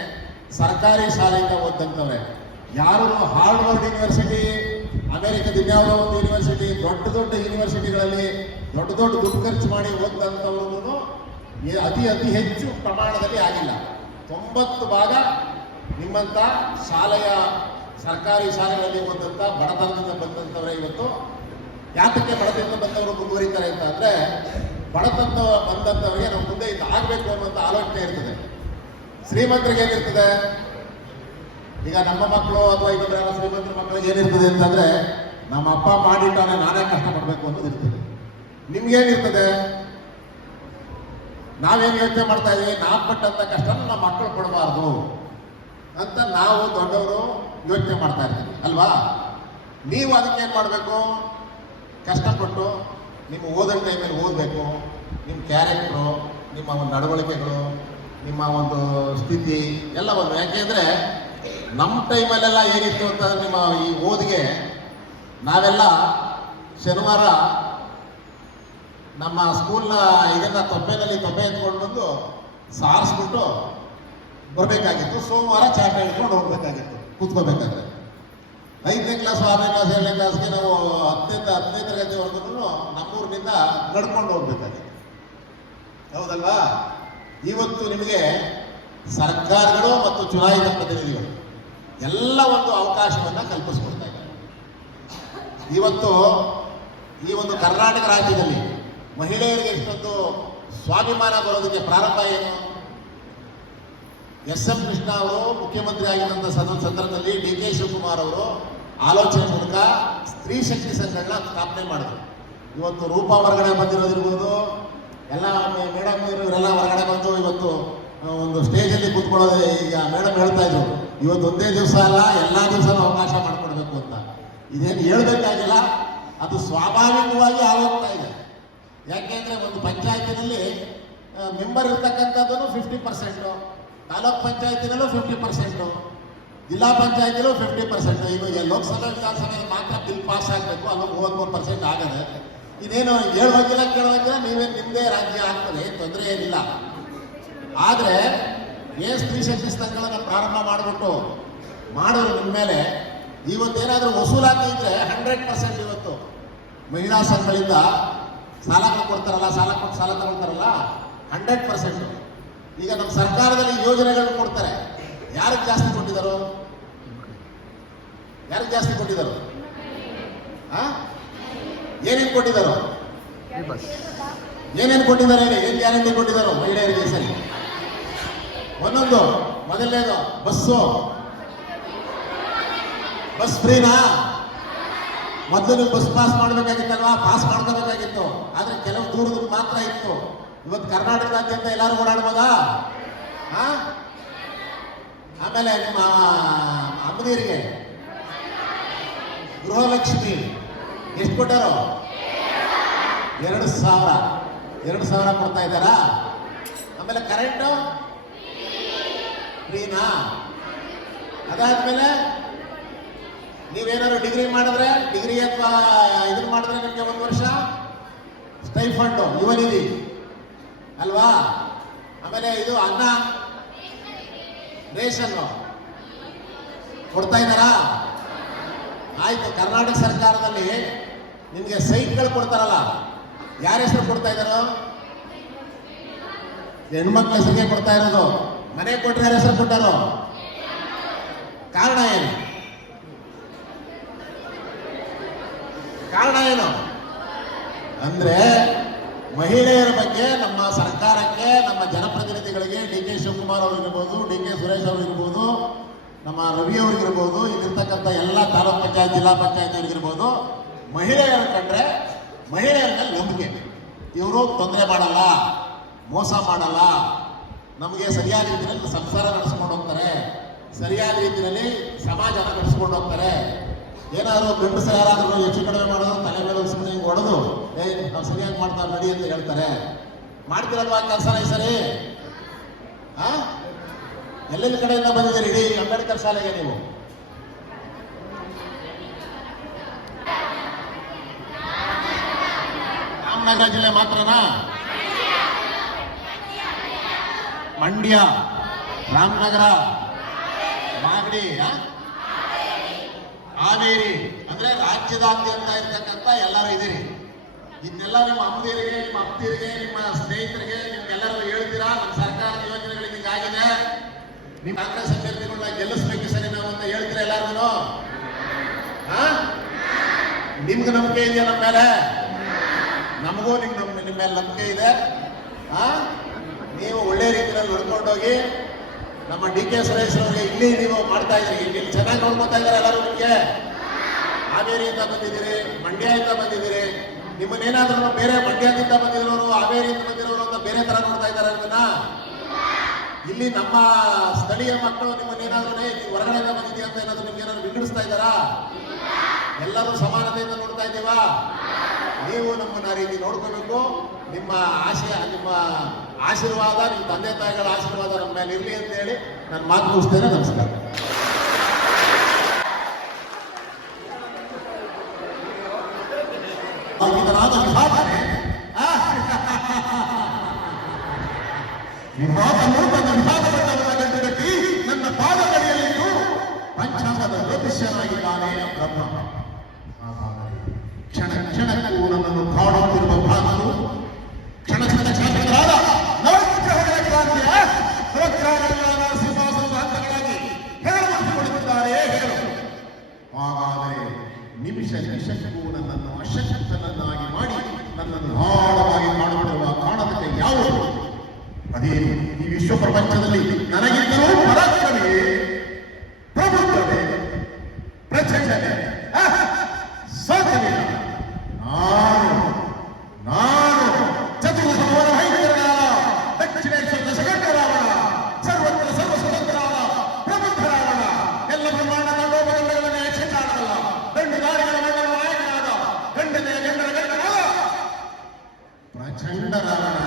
ಸರ್ಕಾರಿ ಶಾಲೆಯಿಂದ ಓದಂತವ್ರೆ. ಯಾರು ಹಾರ್ವರ್ಡ್ ಯೂನಿವರ್ಸಿಟಿ, ಅಮೆರಿಕದ ಇನ್ಯಾವುದೋ ಒಂದು ಯೂನಿವರ್ಸಿಟಿ, ದೊಡ್ಡ ಯೂನಿವರ್ಸಿಟಿಗಳಲ್ಲಿ ದೊಡ್ಡ ದುಡ್ಡು ಖರ್ಚು ಮಾಡಿ ಓದಂಥವ್ರು ಅತಿ ಹೆಚ್ಚು ಪ್ರಮಾಣದಲ್ಲಿ ಆಗಿಲ್ಲ. 90 ಭಾಗ ನಿಮ್ಮಂಥ ಸರ್ಕಾರಿ ಶಾಲೆಗಳಲ್ಲಿ ಓದಂಥ ಬಡತನದಿಂದ ಬಂದಂಥವರೇ ಇವತ್ತು. ಯಾತಕ್ಕೆ ಬಡತನದಿಂದ ಬಂದವರು ಮುಂದುವರಿತಾರೆ ಅಂತ ಅಂದರೆ, ಬಡತನ ಬಂದಂಥವರಿಗೆ ನಾವು ಮುಂದೆ ಇದು ಆಗಬೇಕು ಅನ್ನುವಂಥ ಆಲೋಚನೆ ಇರ್ತದೆ. ಶ್ರೀಮಂತರಿಗೆ ಏನಿರ್ತದೆ? ಈಗ ನಮ್ಮ ಮಕ್ಕಳು ಅಥವಾ ಇನ್ನೊಬ್ಬರ ಶ್ರೀಮಂತರ ಮಕ್ಕಳಿಗೆ ಏನಿರ್ತದೆ ಅಂತಂದರೆ, ನಮ್ಮ ಅಪ್ಪ ಮಾಡಿಟ್ಟಾನೆ ನಾನೇ ಕಷ್ಟಪಡಬೇಕು ಅನ್ನೋದು ಇರ್ತದೆ. ನಿಮ್ಗೇನಿರ್ತದೆ? ನಾವೇನು ಯೋಚನೆ ಮಾಡ್ತಾ ಇದ್ದೀವಿ, ನಾವು ಪಟ್ಟಂಥ ಕಷ್ಟನ ನಮ್ಮ ಮಕ್ಕಳು ಪಡಬಾರ್ದು ಅಂತ ನಾವು ದೊಡ್ಡವರು ಯೋಚನೆ ಮಾಡ್ತಾ ಇರ್ತೀವಿ ಅಲ್ವಾ? ನೀವು ಅದಕ್ಕೆ ಏನು ಮಾಡಬೇಕು? ಕಷ್ಟಪಟ್ಟು ನಿಮ್ಮ ಓದೋ ಟೈಮಲ್ಲಿ ಓದಬೇಕು. ನಿಮ್ಮ ಕ್ಯಾರೆಕ್ಟ್ರು, ನಿಮ್ಮ ಒಂದು ನಡವಳಿಕೆಗಳು, ನಿಮ್ಮ ಒಂದು ಸ್ಥಿತಿ ಎಲ್ಲವನ್ನು, ಯಾಕೆಂದರೆ ನಮ್ಮ ಟೈಮಲ್ಲೆಲ್ಲ ಏನಿತ್ತು ಅಂತಂದರೆ ನಿಮ್ಮ ಈ ಓದಿಗೆ ನಾವೆಲ್ಲ ಶನಿವಾರ ನಮ್ಮ ಸ್ಕೂಲ್ನ ಇದನ್ನು ತೊಪ್ಪೆ ಎತ್ಕೊಂಡು ಬಂದು ಸಾರಿಸ್ಬಿಟ್ಟು ಬರಬೇಕಾಗಿತ್ತು. ಸೋಮವಾರ ಚಾಟ ಹಿಡ್ಕೊಂಡು ಹೋಗ್ಬೇಕಾಗಿತ್ತು, ಕೂತ್ಕೋಬೇಕಾದ್ರೆ. 5ನೇ ಕ್ಲಾಸ್, 6ನೇ ಕ್ಲಾಸ್, 7ನೇ ಕ್ಲಾಸ್ಗೆ ನಾವು 10ನೇ ತರಗತಿವರೆಗೂ ನಮ್ಮೂರಿನಿಂದ ನಡ್ಕೊಂಡು ಹೋಗ್ಬೇಕಾಗಿತ್ತು. ಹೌದಲ್ವಾ? ಇವತ್ತು ನಿಮಗೆ ಸರ್ಕಾರಗಳು ಮತ್ತು ಚುನಾಯಿತ ಪ್ರತಿನಿಧಿಗಳು ಎಲ್ಲ ಒಂದು ಅವಕಾಶವನ್ನು ಕಲ್ಪಿಸ್ಕೊಡ್ತಾ ಇದ್ದಾರೆ. ಇವತ್ತು ಈ ಒಂದು ಕರ್ನಾಟಕ ರಾಜ್ಯದಲ್ಲಿ ಮಹಿಳೆಯರಿಗೆ ಎಷ್ಟೊಂದು ಸ್ವಾಭಿಮಾನ ಬರೋದಕ್ಕೆ ಪ್ರಾರಂಭ ಏನು? ಎಸ್.ಎಂ. ಕೃಷ್ಣ ಅವರು ಮುಖ್ಯಮಂತ್ರಿ ಆಗಿದ್ದಂಥ ಸಂದರ್ಭದಲ್ಲಿ ಡಿ ಕೆ ಶಿವಕುಮಾರ್ ಅವರು ಆಲೋಚನೆ ಮೂಲಕ ಸ್ತ್ರೀ ಶಕ್ತಿ ಸಂಘಗಳನ್ನ ಸ್ಥಾಪನೆ ಮಾಡಿದ್ರು. ಇವತ್ತು ರೂಪಾ ಹೊರಗಡೆ ಬಂದಿರೋದಿರ್ಬೋದು, ಎಲ್ಲ ಮೇಡಮ್ ಇವರೆಲ್ಲ ಹೊರಗಡೆ ಬಂದು ಇವತ್ತು ಒಂದು ಸ್ಟೇಜಲ್ಲಿ ಕೂತ್ಕೊಳ್ಳೋದು. ಈಗ ಮೇಡಮ್ ಹೇಳ್ತಾ ಇದ್ರು, ಇವತ್ತು ಒಂದೇ ದಿವಸ ಅಲ್ಲ, ಎಲ್ಲ ದಿವಸನೂ ಅವಕಾಶ ಮಾಡಿಕೊಡ್ಬೇಕು ಅಂತ. ಇದೇನು ಹೇಳ್ಬೇಕಾಗಿಲ್ಲ, ಅದು ಸ್ವಾಭಾವಿಕವಾಗಿ ಆಗೋಗ್ತಾ ಇದೆ. ಯಾಕೆಂದರೆ ಒಂದು ಪಂಚಾಯತಿನಲ್ಲಿ ಮೆಂಬರ್ ಇರ್ತಕ್ಕಂಥದ್ದು 50%, ತಾಲೂಕ್ ಪಂಚಾಯತಿನಲ್ಲೂ 50%, ಜಿಲ್ಲಾ ಪಂಚಾಯತಿಲೂ 50%. ಇನ್ನು ಲೋಕಸಭೆ ವಿಧಾನಸಭೆಯಲ್ಲಿ ಮಾತ್ರ ಬಿಲ್ ಪಾಸ್ ಆಗಬೇಕು, ಅಲ್ಲೂ 33% ಆಗದೆ. ಇದೇನು ಹೇಳುವಾಗಿಲ್ಲ ಕೇಳುವಾಗಿಲ್ಲ, ನೀವೇ ನಿಮ್ಮದೇ ರಾಜ್ಯ ಆಗ್ತದೆ, ತೊಂದರೆ ಏನಿಲ್ಲ. ಆದರೆ ಏನು ಸ್ತ್ರೀ ಶಕ್ತಿ ಸಂಘಗಳನ್ನು ಪ್ರಾರಂಭ ಮಾಡಿಬಿಟ್ಟು ಮಾಡೋರು ನಿಮ್ಮ ಮೇಲೆ ಇವತ್ತೇನಾದರೂ ವಸೂಲಾತಿ ಇದ್ದರೆ 100% ಇವತ್ತು ಮಹಿಳಾ ಸಂಘಗಳಿಂದ ಸಾಲ ಕೊಡ್ತಾರಲ್ಲ, ಸಾಲ ತಗೊಳ್ತಾರಲ್ಲ, 100%. ಈಗ ನಮ್ಮ ಸರ್ಕಾರದಲ್ಲಿ ಯೋಜನೆಗಳನ್ನು ಕೊಡ್ತಾರೆ. ಯಾರಿಗೆ ಜಾಸ್ತಿ ಕೊಟ್ಟಿದ್ದಾರೋ? ಏನೇನು ಕೊಟ್ಟಿದ್ದಾರೋ? ಏನೇನು ಕೊಟ್ಟಿದ್ದಾರೆ ಹೇಳಿ? ಏನು ಗ್ಯಾರಂಟಿ ಕೊಟ್ಟಿದ್ದಾರೋ ಮಹಿಳೆಯರಿಗೆ? ಸರಿ, ಒಂದೊಂದು. ಮೊದಲನೇದು ಬಸ್ ಫ್ರೀನಾ? ಮೊದಲು ನೀವು ಬಸ್ ಪಾಸ್ ಮಾಡಬೇಕಾಗಿತ್ತಲ್ವಾ? ಪಾಸ್ ಮಾಡ್ಕೋಬೇಕಾಗಿತ್ತು. ಆದರೆ ಕೆಲವು ದೂರದಕ್ಕೆ ಮಾತ್ರ ಇತ್ತು. ಇವತ್ತು ಕರ್ನಾಟಕದಾದ್ಯಂತ ಎಲ್ಲರೂ ಓಡಾಡ್ಬೋದಾ? ಆಮೇಲೆ ನಿಮ್ಮ ಅಮ್ಮನೀರಿಗೆ ಗೃಹಲಕ್ಷ್ಮಿ ಎಷ್ಟು ಕೊಟ್ಟಾರೋ? 2,000 ಕೊಡ್ತಾ ಇದ್ದಾರಾ? ಆಮೇಲೆ ಕರೆಂಟು ಫ್ರೀನಾ? ಅದಾದ್ಮೇಲೆ ನೀವೇನಾದ್ರು ಡಿಗ್ರಿ ಮಾಡಿದ್ರೆ, ಡಿಗ್ರಿ ಅಥವಾ ಇದನ್ನು ಮಾಡಿದ್ರೆ ನಿಮಗೆ 1 ವರ್ಷ ಸ್ಟೈಫಂಡು, ಯುವ ನಿಧಿ ಅಲ್ವಾ? ಆಮೇಲೆ ಇದು ಅನ್ನ, ರೇಷನ್ ಕೊಡ್ತಾ ಇದ್ದಾರಾ? ಆಯ್ತು. ಕರ್ನಾಟಕ ಸರ್ಕಾರದಲ್ಲಿ ನಿಮಗೆ ಸೈಟ್ಗಳು ಕೊಡ್ತಾರಲ್ಲ, ಯಾರ ಹೆಸರು ಕೊಡ್ತಾ ಇದ್ದಾರೋ? ಹೆಣ್ಮಕ್ಳ ಹೆಸರಿಗೆ ಕೊಡ್ತಾ ಇರೋದು. ಮನೆ ಕೊಟ್ಟರೆ ಯಾರ ಹೆಸರು ಕೊಟ್ಟಾರೋ? ಕಾರಣ ಏನು ಅಂದ್ರೆ ಮಹಿಳೆಯರ ಬಗ್ಗೆ ನಮ್ಮ ಸರ್ಕಾರಕ್ಕೆ, ನಮ್ಮ ಜನಪ್ರತಿನಿಧಿಗಳಿಗೆ, ಡಿ ಕೆ ಶಿವಕುಮಾರ್ ಅವರಿರ್ಬೋದು, ಡಿ ಕೆ ಸುರೇಶ್ ಅವರಿರ್ಬೋದು, ನಮ್ಮ ರವಿ ಅವರಿಗಿರ್ಬೋದು, ಇಲ್ಲಿರ್ತಕ್ಕಂಥ ಎಲ್ಲ ತಾಲೂಕ್ ಪಂಚಾಯತ್, ಜಿಲ್ಲಾ ಪಂಚಾಯತ್ ಅವರಿಗಿರ್ಬೋದು, ಮಹಿಳೆಯರು ಕಂಡ್ರೆ ಮಹಿಳೆಯರ ಮೇಲೆ ನಂಬಿಕೆ. ಇವರು ತೊಂದರೆ ಮಾಡಲ್ಲ, ಮೋಸ ಮಾಡಲ್ಲ, ನಮಗೆ ಸರಿಯಾದ ರೀತಿಯಲ್ಲಿ ಸಂಸಾರ ನಡೆಸ್ಕೊಂಡು ಹೋಗ್ತಾರೆ, ಸರಿಯಾದ ರೀತಿಯಲ್ಲಿ ಸಮಾಜನ ನಡೆಸ್ಕೊಂಡು ಹೋಗ್ತಾರೆ. ಏನಾದರೂ ಗಂಡಸ ಯಾರಾದರೂ ಹೆಚ್ಚು ಕಡಿಮೆ ಮಾಡೋದು, ತಲೆ ಮೇಲೆ ಸುಮ್ಮನೆ ಹಿಂಗೆ ಹೊಡೆದು ನಾವು ಸರಿಯಾಗಿ ಮಾಡ್ತಾರೆ ನಡಿ ಅಂತ ಹೇಳ್ತಾರೆ. ಮಾಡ್ತಿರಲ್ವಾ ಕೆಲಸನ ಈ ಸರಿ? ಎಲ್ಲೆಲ್ಲಿ ಕಡೆಯಿಂದ ಬಂದಿದ್ದೀರಿ ಇಡೀ ಅಂಬೇಡ್ಕರ್ ಶಾಲೆಗೆ ನೀವು? ರಾಮನಗರ ಜಿಲ್ಲೆ ಮಾತ್ರನಾ? ಮಂಡ್ಯ, ರಾಮನಗರ, ಮಾಗಡಿ, ಹಾವೇರಿ, ಅಂದ್ರೆ ರಾಜ್ಯದಾದ್ಯಂತ ಇರ್ತಕ್ಕಂಥ ಎಲ್ಲರೂ ಇದ್ದೀರಿ. ಇದನ್ನೆಲ್ಲ ನಿಮ್ಮ ಅಮ್ಮದಿರಿಗೆ, ನಿಮ್ಮ ಅಪ್ಪದಿರಿಗೆ, ನಿಮ್ಮ ಸ್ನೇಹಿತರಿಗೆ ನಿಮ್ಗೆಲ್ಲರೂ ಹೇಳ್ತೀರಾ? ನಮ್ಮ ಸರ್ಕಾರದ ಯೋಜನೆಗಳಿಗೆ ಹೀಗಾಗಿದೆ, ನಿಮ್ಮ ಕಾಂಗ್ರೆಸ್ ಅಭ್ಯರ್ಥಿಗಳನ್ನ ಗೆಲ್ಲಿಸ್ಬೇಕು ಸರಿ ನಾವು ಅಂತ ಹೇಳ್ತೀರಾ ಎಲ್ಲರಿಗೂ? ನಿಮ್ಗೆ ನಂಬಿಕೆ ಇದೆಯಾ ನಮ್ಮ ಮೇಲೆ? ನಮಗೂ ನಿಮ್ಮ ಮೇಲೆ ನಂಬಿಕೆ ಇದೆ. ನೀವು ಒಳ್ಳೆ ರೀತಿಯಲ್ಲಿ ನೋಡ್ಕೊಂಡೋಗಿ ನಮ್ಮ ಡಿ ಕೆ ಸುರೇಶ್ ಅವರಿಗೆ ಇಲ್ಲಿ ನೀವು ಮಾಡ್ತಾ ಇದ್ದೀರಿ, ಇಲ್ಲಿ ಚೆನ್ನಾಗಿ ನೋಡ್ಕೊತಾ ಇದ್ದಾರೆ ಎಲ್ಲರೂ. ನಿಮಗೆ ಹಾವೇರಿಯಿಂದ ಬಂದಿದ್ದೀರಿ, ಮಂಡ್ಯದಿಂದ ಬಂದಿದ್ದೀರಿ. ನಿಮ್ಮನ್ನೇನಾದ್ರೂ ಬೇರೆ ಮಂಡ್ಯದಿಂದ ಬಂದಿರೋರು, ಹಾವೇರಿಯಿಂದ ಬಂದಿರೋರು ಅಂತ ಬೇರೆ ತರ ನೋಡ್ತಾ ಇದ್ದಾರೆ ಅದನ್ನ? ಇಲ್ಲಿ ನಮ್ಮ ಸ್ಥಳೀಯ ಮಕ್ಕಳು ನಿಮ್ಮನ್ನೇನಾದ್ರೂ ಹೊರಗಡೆಯಿಂದ ಬಂದಿದೆಯಾ ಅಂತ ಏನಾದ್ರು ನಿಮ್ಗೆ ಏನಾದ್ರು ವಿಂಗಡಿಸ್ತಾ ಇದ್ದಾರಾ? ಎಲ್ಲರೂ ಸಮಾನತೆಯಿಂದ ನೋಡ್ತಾ ಇದ್ದೀವಾ? ನೀವು ನಮ್ಮನ್ನ ಆ ರೀತಿ ನೋಡ್ಕೋಬೇಕು. ನಿಮ್ಮ ಆಶಯ, ನಿಮ್ಮ ಆಶೀರ್ವಾದ, ನಿಮ್ಮ ತಂದೆ ತಾಯಿಗಳ ಆಶೀರ್ವಾದ ನಮ್ಮ ಮೇಲೆ ಇರಲಿ ಅಂತ ಹೇಳಿ ನಾನು ಮಾತು ಮುಗಿಸ್ತೇನೆ. ನಮಸ್ಕಾರ. ಇದರಾದ ವಿಭಾಗನೆ ವಿಭಾಗನು ತನ್ನ ವಿಭಾಗವನ್ನು ಗಂಟುಗಟ್ಟಿ ನನ್ನ ಪಾದಗಳಿಯಲ್ಲಿದ್ದು ಪಂಚಾಂಗದ ಜ್ಯೋತಿಷ್ಯನಾಗಿದ್ದಾನೆ ಬ್ರಹ್ಮ. ಕ್ಷಣ ಕ್ಷಣಕ್ಕೂ ನನ್ನನ್ನು ಕಾಡುತ್ತಿರುವ ಭಾಗವು ಕ್ಷಣ ಕ್ಷಣರಾದ ನವಗ್ರಹಗಳ ಕ್ರಾಂತಿಯ ಪ್ರಕ್ರಾಂತಿಗಳ ಸಿಂಹಾಸನದ ಹಂತಗಳಾಗಿ ಹೇಳುತ್ತಿದ್ದಾರೆ. ಹೇಳು. ಹಾಗಾದರೆ ನಿಮಿಷ ನಿಮಿಷಕ್ಕೂ ನನ್ನನ್ನು ಅಶಕ್ತನನ್ನಾಗಿ ಮಾಡಿ ನನ್ನನ್ನು ಆಳವಾಗಿ ಮಾಡುತ್ತಿರುವ ಕಾರಣಕ್ಕೆ ಯಾವುದು? ಅದೇ ಈ ವಿಶ್ವ ಪ್ರಪಂಚದಲ್ಲಿ ನನಗಿದ್ದರೂ ಪರಾಕ್ರಮವೇ, ಪ್ರಭುತ್ವವೇ, ಪ್ರಚಂಡವೇ ಸಾಧ್ಯವಿಲ್ಲ. ನಾನು ಚತುರ್ಭುವನ ಭಯಂಕರನಾದ ದಕ್ಷಿಣೇಶ್ವರ ದಶಕಂಠರಾವಣ, ಸರ್ವತ್ರ ಸರ್ವ ಸ್ವತಂತ್ರರಾದ ಪ್ರಬುದ್ಧರಾವಣ, ಎಲ್ಲ ಬ್ರಹ್ಮಾಂಡದ ಲೋಕದಂಡಗಳನ್ನು ಯಕ್ಷಗಾನವಲ್ಲ, ದಂಡುದಾರಿಗಳ ಮಂಡಲ ನಾಯಕನಾದ ಗಂಡನೆಯ ಗಂಡರ ಗಂಡನಾದ ಪ್ರಚಂಡರಾವಣ.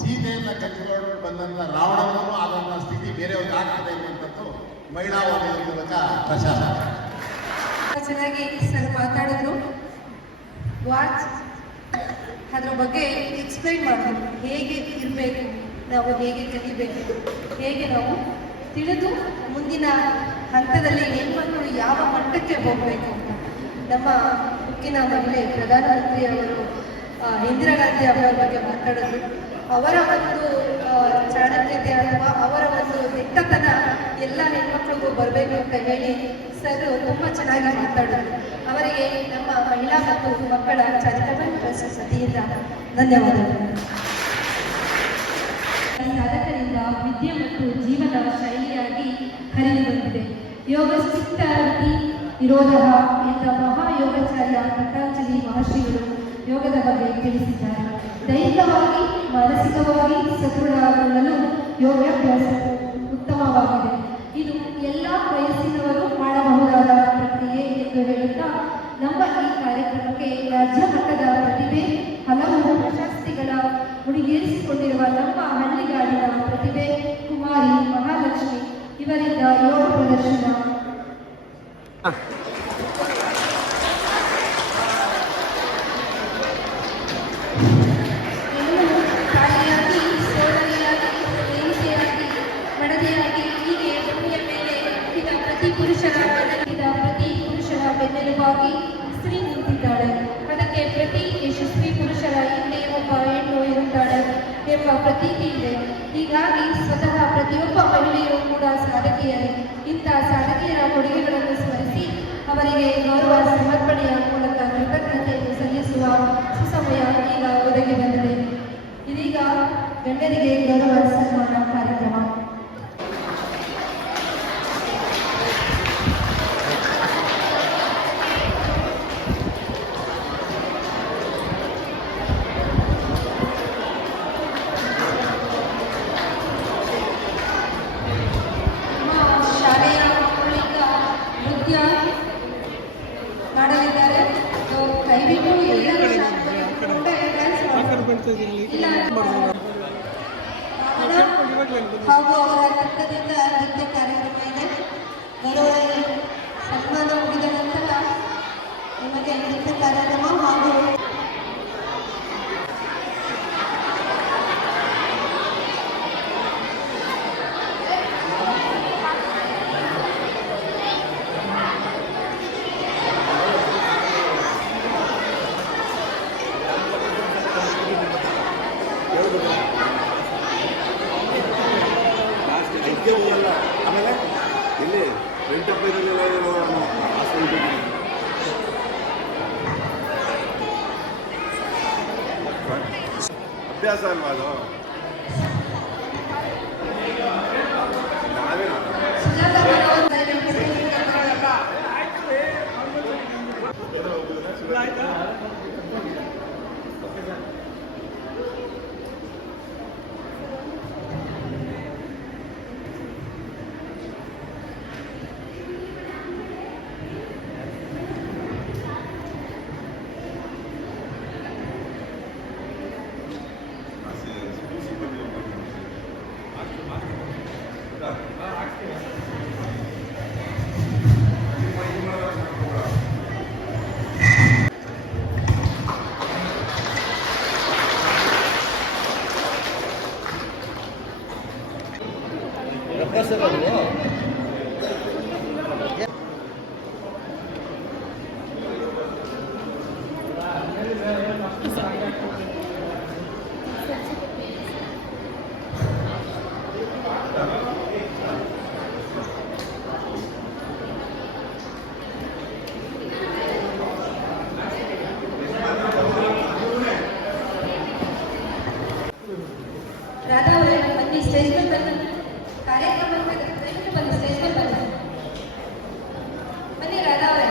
ಸೀತೆಯನ್ನ ಕಟ್ಟಿಕೊಂಡು ಬಂದಂತ ರಾವಣನೂ ಆದಂತಹ ಸ್ಥಿತಿ ಬೇರೆಯವ್ರಿಗೆ ಆಗ್ತದೆ ಎನ್ನುವಂಥದ್ದು ಮಹಿಳಾ ವಾಹಿನಿಯ ಮೂಲಕ ಪ್ರಚಾರ. ಚೆನ್ನಾಗಿ ಸರ್ ಮಾತಾಡಿದ್ರು. ವಾಚ್ ಅದ್ರ ಬಗ್ಗೆ ಎಕ್ಸ್ಪ್ಲೈನ್ ಮಾಡೋದು, ಹೇಗೆ ಇರಬೇಕು, ನಾವು ಹೇಗೆ ಕಲಿಬೇಕು, ಹೇಗೆ ನಾವು ತಿಳಿದು ಮುಂದಿನ ಹಂತದಲ್ಲಿ ಹೆಣ್ಮಕ್ಳು ಯಾವ ಮಟ್ಟಕ್ಕೆ ಹೋಗಬೇಕು ಅಂತ ನಮ್ಮ ಉಕ್ಕಿನ ಮಹಿಳೆ ಪ್ರಧಾನಮಂತ್ರಿಯವರು ಇಂದಿರಾ ಗಾಂಧಿ ಅವರ ಬಗ್ಗೆ ಮಾತಾಡಿದ್ರು. ಅವರ ಒಂದು ಚಾಣಕ್ಯತೆ ಅಥವಾ ಅವರ ಒಂದು ದಿಟ್ಟತನ ಎಲ್ಲ ಹೆಣ್ಮಕ್ಳಿಗೂ ಬರಬೇಕು ಅಂತ ಹೇಳಿ ಸರ್ ತುಂಬ ಚೆನ್ನಾಗಿ ಮಾತಾಡಿದ್ರು. ಅವರಿಗೆ ನಮ್ಮ ಮಹಿಳಾ ಮತ್ತು ಮಕ್ಕಳ ಚಾರಿಟಬಲ್ ಟ್ರಸ್ಟ್ ವತಿಯಿಂದ ಧನ್ಯವಾದಗಳು. ಸಾಧಕರಿಂದ ವಿದ್ಯೆ ಮತ್ತು ಜೀವನ ಶೈಲಿಯಾಗಿ ಹರಿದು ಬಂದಿದೆ. ಯೋಗ ಸ್ಥಿತಿ ವಿರೋಧ ಎಂಬ ಮಹಾಯೋಗಾಚಾರ್ಯ ಪತಂಜಲಿ ಮಹರ್ಷಿಗಳು ಯೋಗದ ಬಗ್ಗೆ ತಿಳಿಸಿದ್ದಾರೆ. ದೈಹಿಕವಾಗಿ ಮಾನಸಿಕವಾಗಿ ಸದೃಢಗೊಳ್ಳಲು ಯೋಗಾಭ್ಯಾಸ ಉತ್ತಮವಾಗಿದೆ. ಇದು ಎಲ್ಲ ವಯಸ್ಸಿನವರು ಮಾಡಬಹುದಾದ ಪ್ರಕ್ರಿಯೆ ಎಂದು ಹೇಳುತ್ತಾ ನಮ್ಮ ಈ ಕಾರ್ಯಕ್ರಮಕ್ಕೆ ರಾಜ್ಯ ಮಟ್ಟದ ಪ್ರತಿಭೆ, ಹಲವು ಪ್ರಶಸ್ತಿಗಳ ಮುಡಿಗೇರಿಸಿಕೊಂಡಿರುವ ನಮ್ಮ ಹಳ್ಳಿಗಾಡಿನ ಪ್ರತಿಭೆ ಕುಮಾರಿ ಮಹಾಲಕ್ಷ್ಮಿ ಇವರಿಂದ ಯೋಗ ಪ್ರದರ್ಶನ ತಾಯಿಯಾಗಿ, ಸೋದರಿಯಾಗಿ, ಸ್ನೇಹಿತೆಯಾಗಿ, ಮಡದಿಯಾಗಿ ಹೀಗೆ ಭೂಮಿಯ ಮೇಲೆ ಹುಟ್ಟಿದ ಪ್ರತಿ ಪುರುಷರ ಬೆನ್ನೆಲುಬಾಗಿ ಸ್ತ್ರೀ ನಿಂತಿದ್ದಾಳೆ. ಅದಕ್ಕೆ ಪ್ರತಿ ಯಶಸ್ವಿ ಪುರುಷರ ಹಿಂದೆ ಒಬ್ಬ ಹೆಣ್ಣು ಇರುತ್ತಾಳೆ ಎಂಬ ಪ್ರತೀತಿ ಇದೆ. ಹೀಗಾಗಿ ಸ್ವತಃ ಪ್ರತಿಯೊಬ್ಬ ಮಹಿಳೆಯೂ ಕೂಡ ಸಾಧಕಿಯರೇ. ಇಂಥ ಸಾಧಕಿಯರ ಕೊಡುಗೆಗಳನ್ನು ಸ್ಮರಿಸಿ ಅವರಿಗೆ ಗೌರವ ಸಮರ್ಪಣೆಯ ಮೂಲಕ ಕೃತಜ್ಞತೆಯನ್ನು ಸಲ್ಲಿಸುವ ಸುಸಮಯ ಈಗ ಒದಗಿ ಬಂದಿದೆ. ಇದೀಗ ಗಣ್ಯರಿಗೆ ಗೌರವ ಸನ್ಮಾನ ಕಾರ್ಯಕ್ರಮ. ಹಾಗೂ ಅವರ ತಂಡದಿಂದ ನೃತ್ಯ ಕಾರ್ಯಕ್ರಮ ಇದೆ. ಗೌರವ ಸನ್ಮಾನ ಮುಗಿದ ನಂತರ ನಿಮಗೆ ನೃತ್ಯ ಕಾರ್ಯಕ್ರಮ ಹಾಗೂ ಆಮೇಲೆ ಇಲ್ಲಿ ವೆಂಕಟಪ್ಪ ಅಭ್ಯಾಸ ಅಲ್ವಾ ಅದು? ನಾವೇನು ರಾಧಾ ಅವರೇ ಬನ್ನಿ ಸ್ಟೇಜ್ ಮೇಲೆ ಬನ್ನಿ. ಕಾರ್ಯಕ್ರಮ ದಯವಿಟ್ಟು ಬನ್ನಿ ಸ್ಟೇಜ್ ಮೇಲೆ ಬನ್ನಿ. ಬನ್ನಿ ರಾಧಾ ಅವರೇ.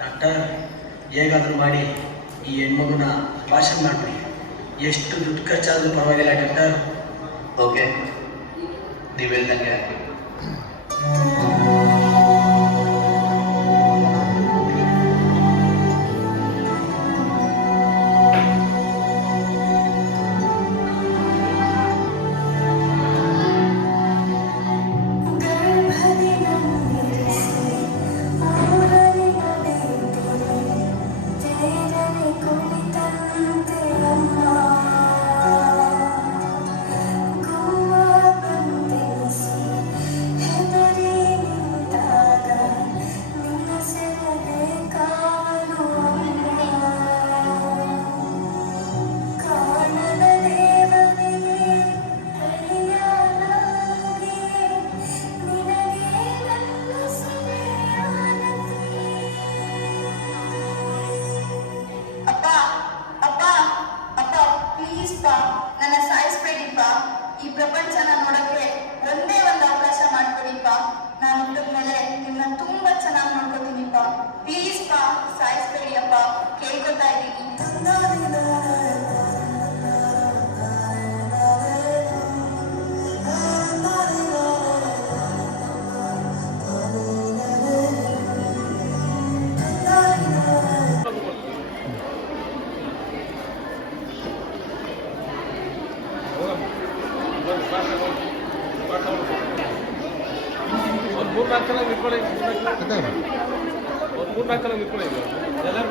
ಡಾಕ್ಟರ್ ಹೇಗಾದರೂ ಮಾಡಿ ಈ ಹೆಣ್ಮಗುನ ಭಾಷಣ ಮಾಡಿಬಿಡಿ. ಎಷ್ಟು ದುಡ್ಡು ಖರ್ಚಾದರೂ ಪರವಾಗಿಲ್ಲ ಡಾಕ್ಟರ್. ಓಕೆ, ನೀವೆಲ್ಲಂಗೆ ಪ್ರಪಂಚನ ನೋಡಕ್ಕೆ ಒಂದೇ ಒಂದು ಅವಕಾಶ ಮಾಡ್ಕೊಡಿಪ್ಪ. ನಾನು ಹುಟ್ಟಿದ್ಮೇಲೆ ನಿನ್ನ ತುಂಬಾ ಚೆನ್ನಾಗಿ ನೋಡ್ಕೋತೀನಿಪ್ಪ. ಪ್ಲೀಸ್ ಪಾ, ಸಾಯಿಸ್ಬೇಡಿಯಪ್ಪ, ಕೇಳ್ಕೊತಾ ಇದ್ದೀನಿ. ಒಂದು 3-4 ಜನ ನಿಂತ್ಕೊಳ್ಳಿ. ಒಂದು 3-4 ಜನ ನಿಂತ್ಕೊಳ್ಳಿ. ಎಲ್ಲರೂ